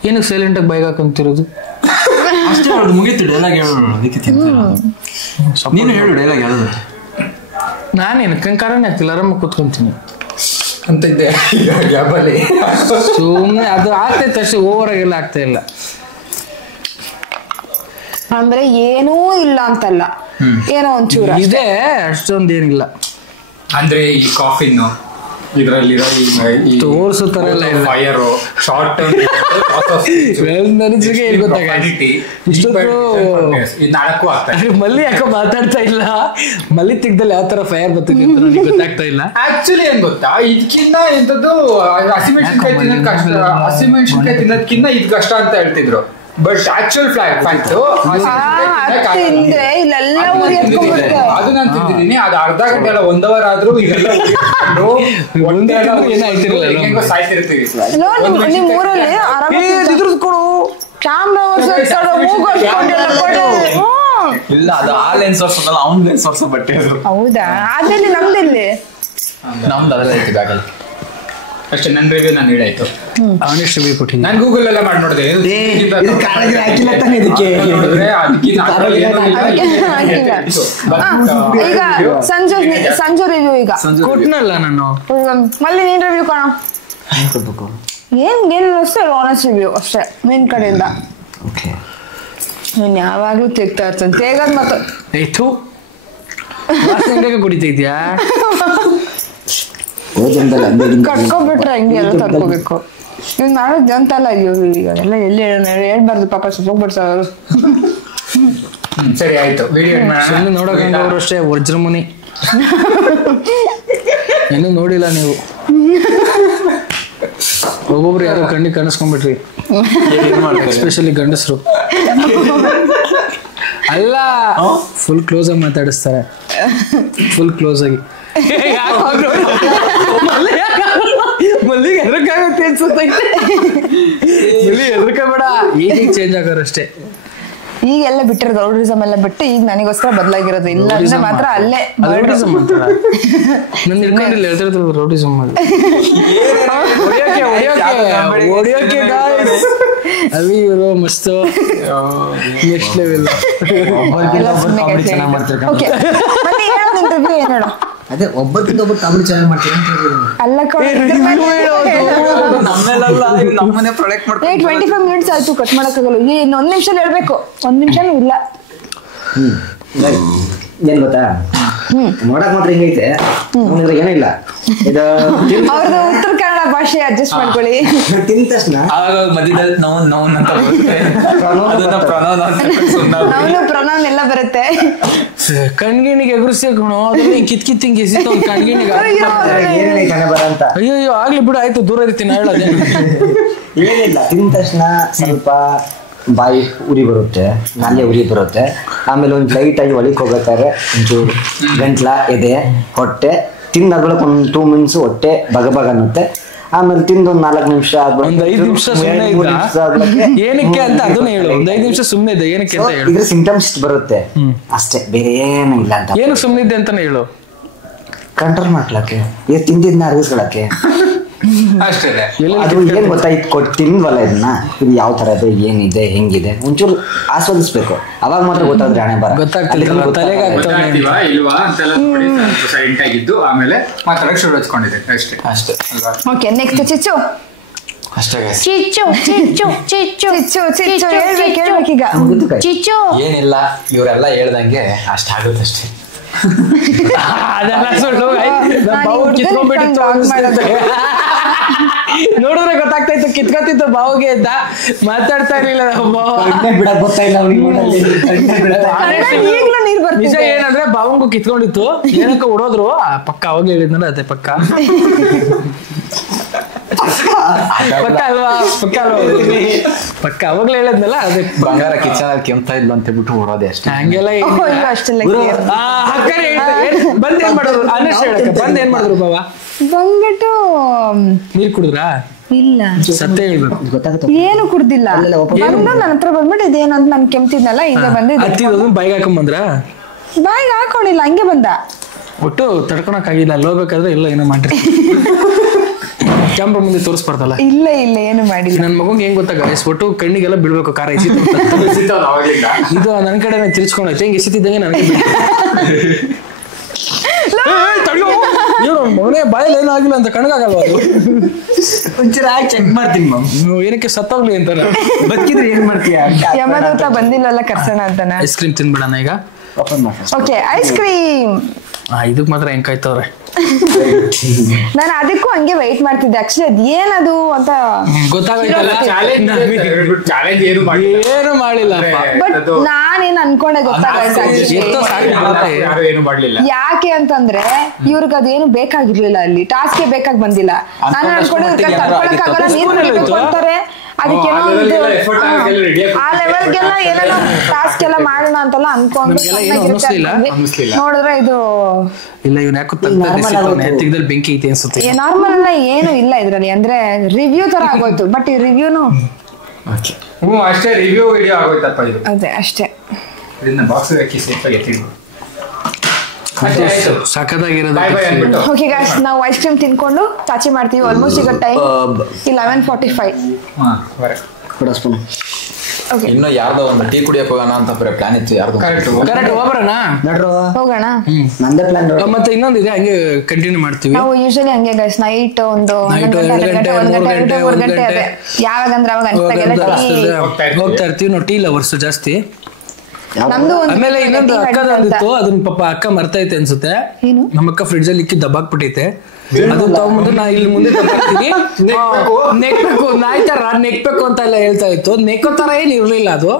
ಏನಕ್ಕೆ ಸೈಲೆಂಟ್ ಆಗಿ ಬೈಕ್ ಹಾಕೊಂತಿರೋದು? ಅಷ್ಟೇ ಮುಗೀತು. ಡೈಲಾಗ್ ಹೇಳೋಣ, ಅದಕ್ಕೆ ನೀನು ಹೇಳು ಡೈಲಾಗ್ ಯಾವ್ದು. ನಾನೇನು ಕಂಕಾರನೇ ಆಗ್ತಿಲ್ಲ, ಆರಾಮಾಗಿ ಕೂತ್ಕೊಂತೀನಿ ಅಂತ ಇದ್ದೆ. ಸುಮ್ಮನೆ ಅದು ಆಗ್ತೈತೆ ಅಷ್ಟೇ, ಓವರ್ ಆಗೆಲ್ಲ ಆಗ್ತಾ ಇಲ್ಲ. ಅಂದ್ರೆ ಏನೂ ಇಲ್ಲ ಅಂತಲ್ಲ, ಏನೋ ಒಂಚೂರು ಇದೆ, ಅಷ್ಟೊಂದು ಏನಿಲ್ಲ. ಅಂದ್ರೆ ಈ ಕಾಫಿನ್ ಇದ್ರಲ್ಲಿರೋ ತೋರ್ಸೋ ತರ ಎಲ್ಲ ಫೈರ್ ಶಾರ್ಟ್ ನನಸಿಗೆ ಏನ್ ಗೊತ್ತಾಗೈತಿ ನಾಲ್ಕು ಆಗ್ತದೆ. ಮಲ್ಲಿ ಯಾಕೋ ಮಾತಾಡ್ತಾ ಇಲ್ಲ. ಮಲ್ಲಿ ತೆಗ್ದಲ್ಲಿ ಯಾವ ತರ ಫೈರ್ ಬರ್ತಿದೆ ಅಂತ ನನಗೆ ಗೊತ್ತಾಗ್ತಾ ಇಲ್ಲ. ಆಕ್ಚುಲಿ ಏನ್ ಗೊತ್ತಾ, ಇದಕ್ಕಿಂತ ಎಂತದ್ದು ಹಸಿಮೆಣಸಿನ್ಕಾಯಿ ತಿನ್ನೋದ್ ಕಷ್ಟ, ಹಸಿಮೆಣಸಿನ್ಕಾಯಿ ತಿನ್ನೋದ್ಕಿಂತ ಇದ್ ಕಷ್ಟ ಅಂತ ಹೇಳ್ತಿದ್ರು. ಬಟ್ ಆಕ್ಚುಯಲ್ ಫ್ಯಾಕ್ಟ್ ಅದು ನಾನು ತಿಂತಿದ್ದೀನಿ. ಅದು ಅರ್ಧ ಗಂಟೆ ಅಲ್ಲ, 1 ಅವರ್ ಆದ್ರೂ ಇದೆಲ್ಲ ಸಾಯ್ತಿರ್ತೀವಿ. ನಿಮ್ ಊರಲ್ಲಿ ಇಲ್ಲ, ಅದು ಆ ಲೆನ್ಸ್ ವರ್ಷಲ್ಲ, ಅವ್ನ್ ಲೆನ್ಸ್ ವರ್ಷ ಬಟ್ಟೆ. ಹೌದಾ? ಅದಲ್ಲಿ ನಮ್ದಲ್ಲಿ ನಮ್ದು ಅದೆಲ್ಲ ಐತಿ ಬ್ಯಾಗಲ್ಲಿ ಅಷ್ಟೇ. ನನ್ನ ರಿವ್ಯೂ ನಾನು ಹೇಳಾಯ್ತು. ಆನೆಸ್ಟ್ ರಿವ್ಯೂ ಕೊಟ್ಟಿನಿ. ನಾನು ಗೂಗಲ್ ಎಲ್ಲ ಮಾಡಿ ನೋಡಿದೆ. ಈಗ ಸಂಜು ರಿವ್ಯೂ ಈಗ ಕೊಟ್ನಲ್ಲ ನಾನು. ಮಲ್ಲಿ ನೀನ್ ರಿವ್ಯೂ ಕಾಣ. ಏನ್ ಅಷ್ಟೇ ಆನೆಸ್ಟ್ ರಿವ್ಯೂ ಅಷ್ಟೇ ನಿನ್ ಕಡೆಯಿಂದ. ನೀನ್ ಯಾವಾಗ್ಲೂ ತೆಗ್ತಾ ಇರ್ತಾನೆ. ತೇಗದ್ ಮತ್ತು ಆಯ್ತು ಕುಡಿತಾ ಇದ್ಯಾ? ಕಟ್ಕೊಬಿಟ್ರೆ ಹಂಗೆ ಎಲ್ಲ ತಡ್ಕೋಬೇಕು. ಇವ್ ಮಾಡೋದು ಅಂತಲ್ಲ. ಅಯ್ಯೋ ಈಗ ಎಲ್ಲ ಎಲ್ಲಿ ಹೇಳ್ಬಾರ್ದು ಪಾಪ, ಹೋಗ್ಬಿಡ್ತಾರೆ. ಸರಿ ಆಯ್ತು. ನೋಡೋರು ಅಷ್ಟೇ ವಜ್ರಮುನಿ. ಇನ್ನೂ ನೋಡಿಲ್ಲ ನೀವು. ಒಬ್ಬೊಬ್ರು ಯಾರೋ ಕಣ್ಣಿಗೆ ಕಾಣಿಸ್ಕೊಂಡ್ಬಿಟ್ರಿ, ಎಸ್ಪೆಷಲಿ ಗಂಡಸರು. ಅಲ್ಲ, ಫುಲ್ ಕ್ಲೋಸ್ ಆಗಿ ಮಾತಾಡಿಸ್ತಾರೆ. ಫುಲ್ ಕ್ಲೋಸ್ ಆಗಿ. ಮಲ್ಲಿಗೆ ಎದಕ್ಕಾಗುತ್ತೆ ಅನ್ಸುತ್ತೈತೆ. ಮಲ್ಲಿ ಎದರ್ಕಬೇಡ, ಈಗ ಚೇಂಜ್ ಆಗೋರು ಅಷ್ಟೇ. ಈಗೆಲ್ಲ ಬಿಟ್ಟಿರೋದು ರೌಡಿಸಮ್ ಎಲ್ಲ ಬಿಟ್ಟು ಈಗ ನನಗೋಸ್ಕರ ಬದಲಾಗಿರೋದು. ಇಲ್ಲ ಅಂದ್ರೆ ಮಾತ್ರ ಅಲ್ಲೇ ರೌಡಿಸಮ್ ಅಂತಾರ. ನನ್ನ ಇಟ್ಕೊಂಡಿಲ್ಲ ಹೇಳ್ತಿರೋದು ರೌಡಿಸಮ್ ಮಾಡಿ ಹೊಡಿಯೋಕೆ ಅಲ್ಲಿ ಇವರು ಮಸ್ತು ನೆಕ್ಸ್ಟ್ ಲೆವೆಲ್. ಅದೇ ಒಬ್ಬಕ್ಕಿಂತ ಒಬ್ಬ ಕಾಮಿಡಿ ಚೆನ್ನಾಗಿ ಮಾಡ್ತೀನಿ ಅಲ್ಲ. 25 ಮಿನಿಟ್ಸ್ ಆಯ್ತು, ಕಟ್ ಮಾಡಕ್ಕಾಗಲ್ಲ. ಇನ್ನು 1 ನಿಮಿಷ ಹೇಳ್ಬೇಕು. 1 ನಿಮಿಷನೂ ಇಲ್ಲ. ಏನ್ ಗೊತ್ತಾ, ನೋಡಕ್ ಮಾತ್ರ ಹಿಂಗೈತೆ, ಏನಿಲ್ಲ. ಇದು ಅವ್ರದ್ದು ಉತ್ತರ ಕನ್ನಡ ಭಾಷೆ ಭಾಷೆ ಅಡ್ಜಸ್ಟ್ ಮಾಡ್ಕೊಳ್ಳಿ. ತಿಂದ ತಕ್ಷಣ ಆಗ ಮಧ್ಯದಲ್ಲಿ ನೋನ್ ಅಂತ ಬರುತ್ತೆ. ಅದನ್ನ pronoun ಅಂತ ಸುಮ್ನಾಗ್ಬಿಡಿ. ಪ್ರೊನೌನ್ ಎಲ್ಲ ಬರುತ್ತೆ. ಕಣ್ಗಿಣಿಗೆ ಎಗುರಿಸಿ ಕಣೋ ಅದ್ರಲ್ಲಿ ಕಿತ್ಕಿತ್ತಿಂಗ್ ಎಸಿತ ಕಣ್ಗಿಣಿಗೆ. ಏನೇನೈತೆ ಹಣೆ ಬರ ಅಂತ. ಅಯ್ಯೋ ಆಗ್ಲಿ ಬಿಡು, ಆಯ್ತು ದೂರ ಇರ್ತೀನಿ ಹೇಳೋದೇ. ಏನಿಲ್ಲ, ತಿಂದ ತಕ್ಷಣ ಸ್ವಲ್ಪ ಬಾಯಿ ಉರಿ ಬರುತ್ತೆ, ನಾಲ್ಗೆ ಉರಿ ಬರುತ್ತೆ. ಆಮೇಲೆ ಒಂದು ಲೈಟ್ ಆಗಿ ಒಳಗೆ ಹೋಗ್ಬೇಕಾದ್ರೆ ಒಂಚೂರು ಗಂಟ್ಲ, ಎದೆ, ಹೊಟ್ಟೆ ತಿಂದಾದ್ಮೇಲೆ ಒಂದು 2 ಮಿನಿಟ್ಸ್ ಹೊಟ್ಟೆ ಬಗಬಗ ಅನ್ನುತ್ತೆ. ಆಮೇಲೆ ತಿಂದು ಒಂದು 4 ನಿಮಿಷ ಒಂದ್ 5 ನಿಮಿಷ ಸುಮ್ಮನೆ ಏನಕ್ಕೆ ಅಂತ ಅದನ್ನ ಹೇಳು. ಒಂದ್ 5 ನಿಮಿಷ ಸುಮ್ಮನೆ ಇದ್ದೆ ಏನಕ್ಕೆ ಅಂತ ಹೇಳು. ಇದ್ರ ಸಿಂಟಮ್ಸ್ ಬರುತ್ತೆ ಅಷ್ಟೇ, ಬೇರೆ ಏನು ಇಲ್ಲ ಅಂತ. ಏನು ಸುಮ್ಮನೆ ಇದ್ದೆ ಅಂತಾನೆ ಹೇಳು. ಕಂಟ್ರೋಲ್ ಮಾಡ್ಲಕ್ಕೆ, ತಿಂದಿದ್ನ ಅರ್ಗಿಸ್ಕೊಳಕ್ಕೆ ಅಷ್ಟೇ. ಅದು ಏನ್ ಗೊತ್ತಾಯ್ತು, ತಿನ್ವಲ್ಲ ಇದನ್ನ, ಇದು ಯಾವ ತರ ಇದೆ, ಏನಿದೆ, ಹೆಂಗಿದೆ ಒಂಚೂರು ಆಸ್ವಾದಿಸ್ಬೇಕು. ಅವಾಗ ಮಾತ್ರ ಗೊತ್ತಾದ್ರೆ ಹಣೆ ಬರ ಗೊತ್ತಾಗ್ತಿಲ್ಲ, ತಲೆಗೆ ಗೊತ್ತಾಗ್ತೀವಾ ಇಲ್ವಾ ಅಂತೆಲ್ಲ ನೋಡಿ ಸೈಲೆಂಟ್ ಆಗಿದ್ದು ಆಮೇಲೆ ಮಾತಾಡಕ್ ಶುರು ಹಚ್ಕೊಂಡಿದೆ ಅಷ್ಟೇ. ಅಷ್ಟೇ ಓಕೆ, ನೆಕ್ಸ್ಟ್ ಚಿಚ್ಚು. ಅಷ್ಟೇ guys. ಚಿಚ್ಚು ಚಿಚ್ಚು ಚಿಚ್ಚು ಚಿಚ್ಚು ಚಿಚ್ಚು ಹೇಳ್ಬೇಕೀಗ. ಚಿಚ್ಚು ಏನಿಲ್ಲ, ಇವರೆಲ್ಲ ಹೇಳ್ದಂಗೆ ಅಷ್ಟಾಗುತ್ತಷ್ಟೇ. ಅದೆಲ್ಲ ಸುಳ್ಳು. ನೋಡಿದ್ರೆ ಗೊತ್ತಾಗ್ತಾ ಇತ್ತು ಕಿತ್ಕೊತಿತ್ತು ಬಾವಿಗೆ ಅಂತ ಮಾತಾಡ್ತಾ ಇರ್ಲಿಲ್ಲ. ನಿಜ ಏನಂದ್ರೆ ಬಾವಂಗು ಕಿತ್ಕೊಂಡಿತ್ತು, ಏನಕ್ಕ ಹೊಡೋದ್ರು ಪಕ್ಕ ಅವಾಗ ಹೇಳಿದ್ನಲ್ಲ ಅದೇ ಪಕ್ಕ ಪಕ್ಕ ಅಲ್ವಾ, ಪಕ್ಕ ಅಲ್ವಾ, ಪಕ್ಕ ಅವಾಗ್ಲೇ ಹೇಳಿದ್ನಲ್ಲ ಅದೇ. ಬಂಗಾರ ಕಿಚನ್ ಕೆಮ್ತಾ ಇದ್ಲು ಅಂತ ಬಿಟ್ಟು ಹೊಡೋದೆ ಅಷ್ಟೇ. ಹಂಗೆಲ್ಲ ಅಷ್ಟೆಲ್ಲ ಬಂದ್ ಏನ್ ಮಾಡಿದ್ರು ಅನಷ್ಟು ಹೇಳಕ್ಕ, ಬಂದ್ ಏನ್ ಮಾಡಿದ್ರು ಬಾವ? ಬಂದ್ಬಿಟ್ಟು ನೀರ್ ಕುಡಿದ್ರಾ? ಇಲ್ಲ, ಸತ್ಯ ಹೇಳ್ಬೇಕು. ಗೊತ್ತಾಗುತ್ತೆ ಏನು ಕುಡ್ದಿಲ್ಲ. ಬಂದು ನನ್ನ ಹತ್ರ ಬಂದ್ಬಿಟ್ಟು ಇದೇನು ಅಂತ ನಾನು ಕೆಮ್ತಿದ್ನಲ್ಲ, ಹಿಂದೆ ಬಂದಿದ್ದೆ. ಹತ್ತಿದ ಬೈಕ್ ಹಾಕೊಂಡ್ ಬಂದ್ರ? ಬಾಯಿಗೆ ಹಾಕೊಂಡಿಲ್ಲ, ಹಂಗೆ ಬಂದ. ಒಟ್ಟು ತಡ್ಕೊಳಕ್ ಆಗಿಲ್ಲ, ಅಲ್ಲಿ ಹೋಗ್ಬೇಕಾದ್ರೆ ಎಲ್ಲ ಏನೋ ಮಾಡ್ರಿ. ಕ್ಯಾಮ್ರಾ ಮುಂದೆ ತೋರಿಸ್ಬಾರ್ದಲ್ಲ. ಇಲ್ಲ ಇಲ್ಲ, ಏನು ಮಾಡಿಲ್ಲ. ನನ್ ಮಗಂಗೆ ಹೆಂಗ್ ಗೊತ್ತಾಗ, ಒಟ್ಟು ಕಣ್ಣಿಗೆಲ್ಲ ಬೀಳ್ಬೇಕು ಕಾರ ಎಸಿ. ಇದು ನನ್ ಕಡೆ ತಿರ್ಚ್ಕೊಂಡೈತೆ, ಹಿಂಗ್ ಎಸಿತಿದ್ದಂಗೆ ನನಗೆ ಮಗನೇ ಬಾಯಲ್ಲಿ ಏನೂ ಆಗಿಲ್ಲ ಅಂತ ಕಣ್ಗಾಗಲ್ವ ಅದು? ಒಂಚೂರು ಆಗಿ ಚೆಕ್ ಮಾಡ್ತೀನಿ ಮ್ಯಾಮ್. ಏನಕ್ಕೆ ಸತ್ತೋಗ್ಲಿ ಅಂತಾರ. ಬದುಕಿದ್ರೆ ಏನ್ ಮಾಡ್ತೀಯಾ? ಯಮದೂತ ಬಂದಿಲ್ಲಲ್ಲ ಕರ್ಸೋಣ ಅಂತಾನ. ಐಸ್ ಕ್ರೀಮ್ ತಿನ್ಬಿಡಣ ಈಗ. Okay, ice cream. ಇದಕ್ ಮಾತ್ರ ಹೆಂಗ್ ಕಾಯ್ತವ್ರೆ. ನಾನು ಅದಕ್ಕೂ ಹಂಗೆ ವೈಟ್ ಮಾಡ್ತಿದ್ದೆ. ಆಕ್ಚುಲಿ ಅದ್ ಏನದು ಅಂತ ಗೊತ್ತಾಗೈತಲ್ಲ. ಏನು ಮಾಡಿಲ್ಲ. ಬಟ್ ನಾನೇನ್ ಅನ್ಕೊಂಡೆ ಗೊತ್ತಾಗಲ್ಲ. ಯಾಕೆ ಅಂತಂದ್ರೆ ಇವ್ರಿಗೆ ಅದೇನು ಬೇಕಾಗಿರ್ಲಿಲ್ಲ, ಅಲ್ಲಿ ಟಾಸ್ಕ್ ಬೇಕಾಗಿ ಬಂದಿಲ್ಲ. ನಾನು ಅನ್ಕೊಂಡೆ ತಡ್ಕೊಳಕ್ಕಾಗಲ್ಲ, ನೀರು ಕೊಡ್ತಾರೆ, ಅದಕ್ಕೇನೋ ಆ ಲೆವೆಲ್ಗೆಲ್ಲ ಏನೇನೋ ಟಾಸ್ಕ್ ಎಲ್ಲ ಮಾಡೋಣ ಅಂತೆಲ್ಲ ಅನ್ಕೊಂಡು ನೋಡಿದ್ರೆ ಇದು ಇಲ್ಲ. ಇವ್ನ ಯಾಕೋ ತೆಗ್ದಲ್ಲಿ ಬೆಂಕಿ ಐತೆ ಅನ್ಸುತ್ತೆ. ನಾರ್ಮಲ್ ಎಲ್ಲ ಏನು ಇಲ್ಲ ಇದ್ರಲ್ಲಿ, ಅಂದ್ರೆ ರಿವ್ಯೂ ತರ ಆಗೋಯ್ತು. ಬಟ್ ಈ ರಿವ್ಯೂನು ಅಷ್ಟೇ, ರಿವ್ಯೂ ವಿಡಿಯೋ ಆಗೋಯ್ತಪ್ಪ ಇದು. ಅದೇ ಅಷ್ಟೇ. ಇದನ್ನ ಬಾಕ್ಸ್ ಹಾಕಿ ಸೇಫ್ ಆಗಿ ಎತ್ತಿಡು. ಸಖತ್ತಾಗಿರೋದು. ಓಕೆ ಗಾಯ್ಸ್, ನಾವು ಐಸ್ ಕ್ರೀಮ್ ತಿನ್ಕೊಂಡು ಚಾಚಿ ಮಾಡ್ತೀವಿ. ಆಲ್ಮೋಸ್ಟ್ ಈಗ ಟೈಮ್ 11:45. ಇನ್ನು ಯಾರ್ದೋ ಒಂದು ಟೀ ಕುಡಿಯಕ್ ಹೋಗೋಣ ಅಂತ ಪ್ಲಾನ್ ಇತ್ತು. ಯಾರ್ದು ಕರೆಕ್ಟ್ ಹೋಗ್ಬರೋಣ, ಹೋಗೋಣ. ನಂದೇ ಪ್ಲಾನ್. ಮತ್ತೆ ಇನ್ನೊಂದಿದೆ, ಹಂಗೆ ಕಂಟಿನ್ಯೂ ಮಾಡ್ತೀವಿ. ನಾವು ಯೂಶಲಿ ಹಂಗೆ ಗೈಸ್, ನೈಟ್ ಒಂದು 1 ಗಂಟೆ ಅದೇ ಯಾವಾಗಂದ್ರೆ ಅವಾಗ ಹೋಗ್ತಾ ಇರ್ತೀವಿ ನಾವು. ಟೀ ಲವರ್ಸ್ ಜಾಸ್ತಿ. ನಮ್ದು ಆಮೇಲೆ ಇನ್ನೊಂದು ಅಕ್ಕದಂದಿತ್ತು, ಅದನ್ನ ಪಾಪ ಅಕ್ಕ ಮರ್ತೈತೆ ಅನ್ಸುತ್ತೆ. ನಮ್ಮ ಅಕ್ಕ ಫ್ರಿಡ್ಜ್ ಅಲ್ಲಿ ಇಕ್ಕಿ ದಬ್ಬಾಕ್ಬಿಟ್ಟೈತೆ. ಅದು ತಗೊಂಡ್ಬಂದು ನಾ ಇಲ್ಲಿ ಮುಂದೆ ನೆಕ್ಬೇಕು, ನಾಯಿ ತರ ನೆಕ್ಬೇಕು ಅಂತ ಎಲ್ಲ ಹೇಳ್ತಾ ಇತ್ತು. ನೆಕ್ಕೋ ತರ ಏನ್ ಇರ್ಲಿಲ್ಲ ಅದು.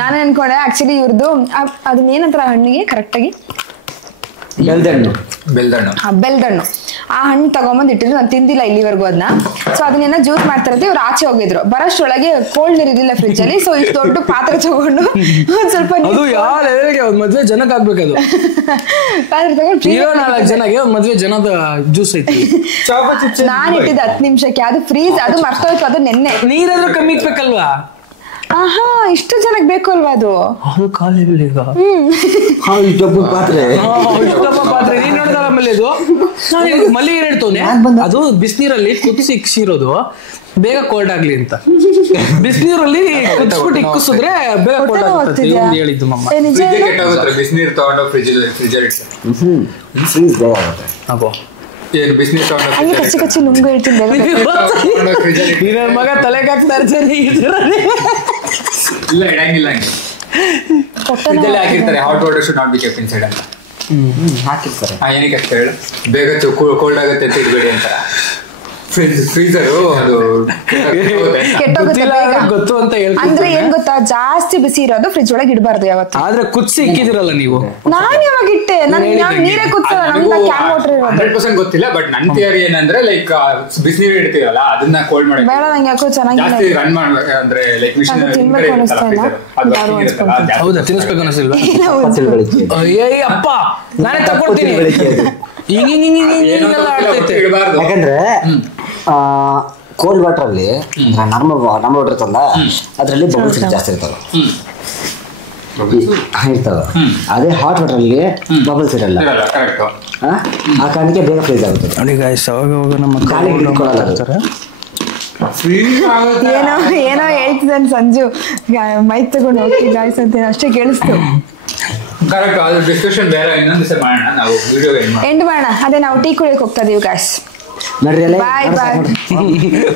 ನಾನೇ ಅನ್ಕೊಂಡೆ ಆಕ್ಚುಲಿ ಇವ್ರದ್ದು ಅದನ್ನ ಏನಂತರ ಹಣ್ಣಿಗೆ ಕರೆಕ್ಟ್ ಆಗಿ ಬೆಲ್ದಣ್ಣು ಆ ಹಣ್ಣು ತಗೊಂಬಂದ್ ಇಟ್ಟಿದ್ರು. ನಾನು ತಿಂದಿಲ್ಲ ಇಲ್ಲಿವರೆಗೂ ಅದನ್ನ. ಸೊ ಅದನ್ನೇನ ಜ್ಯೂಸ್ ಮಾಡ್ತಾರತ್ತೆ. ಇವ್ರು ಆಚೆ ಹೋಗಿದ್ರು, ಬರೋಷ್ಟೊಳಗೆ ಕೋಲ್ಡ್ ನೀರ್ ಇದಿಲ್ಲ ಫ್ರಿಜ್ ಅಲ್ಲಿ. ಸೊ ಇಷ್ಟು ದೊಡ್ಡ ಪಾತ್ರೆ ತಗೊಂಡು ಒಂದ್ ಸ್ವಲ್ಪ ಮದ್ವೆ ಜನಕ್ಕೆ ಆಗ್ಬೇಕದು. ಪಾತ್ರೆ ತಗೊಂಡು 4 ಜನಗೆ ಮದ್ವೆ ಜನದ ಜ್ಯೂಸ್ ಐತಿ. ನಾನ್ ಇಟ್ಟಿದ್ದೆ 10 ನಿಮಿಷಕ್ಕೆ, ಅದು ಫ್ರೀಸ್, ಅದು ಮರ್ತೋಯ್ತು. ಅದು ನೆನ್ನೆ ನೀರಾದ್ರೂ ಕಮ್ಮಿ ಇಕ್ಬೇಕಲ್ವಾ? ಆಹಾ, ಇಷ್ಟು ಜನಕ್ಕೆ ಬೇಕು ಅಲ್ವಾ ಅದು? ಖಾಲಿ ಈಗ ಪಾತ್ರೆ ನೀನ್ ನೋಡಿದ ಆಮೇಲೆ ಇದು ಮಲ್ಲಿಗೆ ಹೇಳ್ತವನೆ. ಅದು ಬಿಸಿನೀರಲ್ಲಿ ಕುದಿಸಿ ಇಕ್ಸಿರೋದು ಬೇಗ ಕೋಲ್ಡ್ ಆಗ್ಲಿ ಅಂತ. ಬಿಸಿನೀರಲ್ಲಿ ಕುದಿಸ್ಬಿಟ್ಟು ಇಕ್ಕಿಸಿದ್ರೆ ಬೇಗ ಕೋಲ್ಡ್ ಆಗ್ತದೆ ಹೇಳಿದ್ದು ಮಮ್ಮ. ಬಿಸಿನೀರು ತಗೊಂಡು ಹಂಗೆ ಕಚ್ಚಿ ಕಚ್ಚಿ ನುಂಗು ಹೇಳ್ತೀನಿ. ಮಗ ತಲೆಗೆ ಹಾಕ್ತಾ ಇರ್ತೀನಿ. ಇಲ್ಲ ಇಡಂಗಿಲ್ಲ, ಹಾಕಿರ್ತಾರೆ. Hot water should not be kept inside ಅಂತ ಹಾಕಿರ್ತಾರೆ. ಏನಕ್ಕೆ ಹಾಕ್ತಾರೆ ಹೇಳು? ಬೇಗ ಕೋಲ್ಡ್ ಆಗುತ್ತೆ ಅಂತ ಇರ್ಬೇಡಿ ಅಂತ. ಫ್ರೀಸರು ಅದು ಕೆಟ್ಟೋಗುತ್ತೆ ಬೇಗ. ಗೊತ್ತು ಅಂತ ಹೇಳ್ತೀನಿ. ಅಂದ್ರೆ ಏನ್ ಗೊತ್ತಾ, ಜಾಸ್ತಿ ಬಿಸಿ ಇರೋದು ಫ್ರಿಜ್ ಒಳಗೆ ಇಡಬಾರ್ದು ಯಾವತ್ತು. ಆದ್ರೆ ಕುದಿಸಿ ಇಕ್ಕಿದಿರಲ್ಲ ನೀವು. ನಾನ್ ಯಾವಾಗ ಇಟ್ಟೆ, ನೀರೇ ಕುದಿಸಲ್ಲ, ನಮ್ದ ಕ್ಯಾನ್ ವಾಟರ್ ಇರೋದು. 100% ಗೊತ್ತಿಲ್ಲ, ಬಟ್ ನನ್ ಥಿಯರಿ ಏನಂದ್ರೆ ಲೈಕ್ ಬಿಸಿನೀರು ಇಡ್ತೀವಲ್ಲ ಅದನ್ನ ಕೋಲ್ಡ್ ಮಾಡಿ ಬೇಡ, ನಂಗೆ ಯಾಕೋ ಚೆನ್ನಾಗಿಲ್ಲ. ಜಾಸ್ತಿ ರನ್ ಮಾಡ್ಬೇಕು ಅಂದ್ರೆ ಲೈಕ್ ಮಿಷಿನ್ ಹೌದಾ, ತಿನ್ನಿಸ್ಬೇಕು ಅನಿಸಿಲ್ವಾ? ಅಪ್ಪ ನಾನೇ ತಗೊಳ್ತೀನಿ. ಯಾಕಂದ್ರೆ ಕೋಲ್ಡ್ ವಾಟರ್ ಅಲ್ಲಿ ನಾರ್ಮಲ್ ವಾಟರ್ ಇರ್ತಲ್ಲ, ಅದ್ರಲ್ಲಿ ಬಬಲ್ಸ್ ಜಾಸ್ತಿ ಇರ್ತಾವೆ. ಅದೇ ಹಾಟ್ ವಾಟರ್ ಅಲ್ಲಿ ಬಬಲ್ಸ್ ಇರಲ್ಲ. ಆ ಕಾರಣಕ್ಕೆ ಬೇಗ ಫ್ರೀಜ್ ಆಗುತ್ತೆ. ನೋಡಿ ಗಾಯ್ಸ್, ಅವಾಗ ನಮ್ಮ ಏನೋ ಹೇಳ್ತಿದ್ದಾನೆ ಸಂಜು, ಮೈಕ್ ತಗೊಂಡು ಹೋಗಿ ಗಾಯ್ಸ್ ಅಂತ ಅಷ್ಟೇ ಕೇಳಿಸ್ತು. ಕರೆಕ್ಟ್. ಅದು ಡಿಸ್ಕಷನ್ ಬೇರೆ ಇನ್ನೊಂದು ದಿವಸ ಮಾಡೋಣ, ನಾವು ವಿಡಿಯೋ ಎಂಡ್ ಮಾಡೋಣ. ಅದೇ ನಾವು ಟೀ ಕುಡಿಯಕ್ಕೆ ಹೋಗ್ತಾ ಇದೀವಿ ಗಾಯ್ಸ್. ಬಾಯ್ ಬಾಯ್.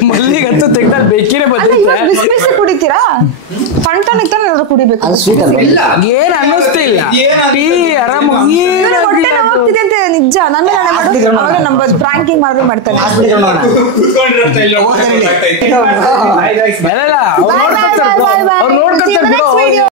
ಮಲ್ಲಿಗಂತೂ ತೆಗ್ದಾಗ ಬೇಕಿರೇ ಬಿಸಿ ಕುಡಿತೀರಾ? ಫಂಟಾನಿಕ್ ತಾನೆ ಕುಡಿಬೇಕು. ಏನ್ ಅನ್ನಿಸ್ತಿಲ್ಲ. ಟೀ ಆರಾಮ ಹೊಟ್ಟೆ ಹೋಗ್ತಿದೆ ಅಂತ ನಿಜ. ನನ್ನ ಅವಾಗ ನಂಬೋದು ಪ್ರಾಂಕಿಂಗ್ ಮಾಡ್ತಾನೆ.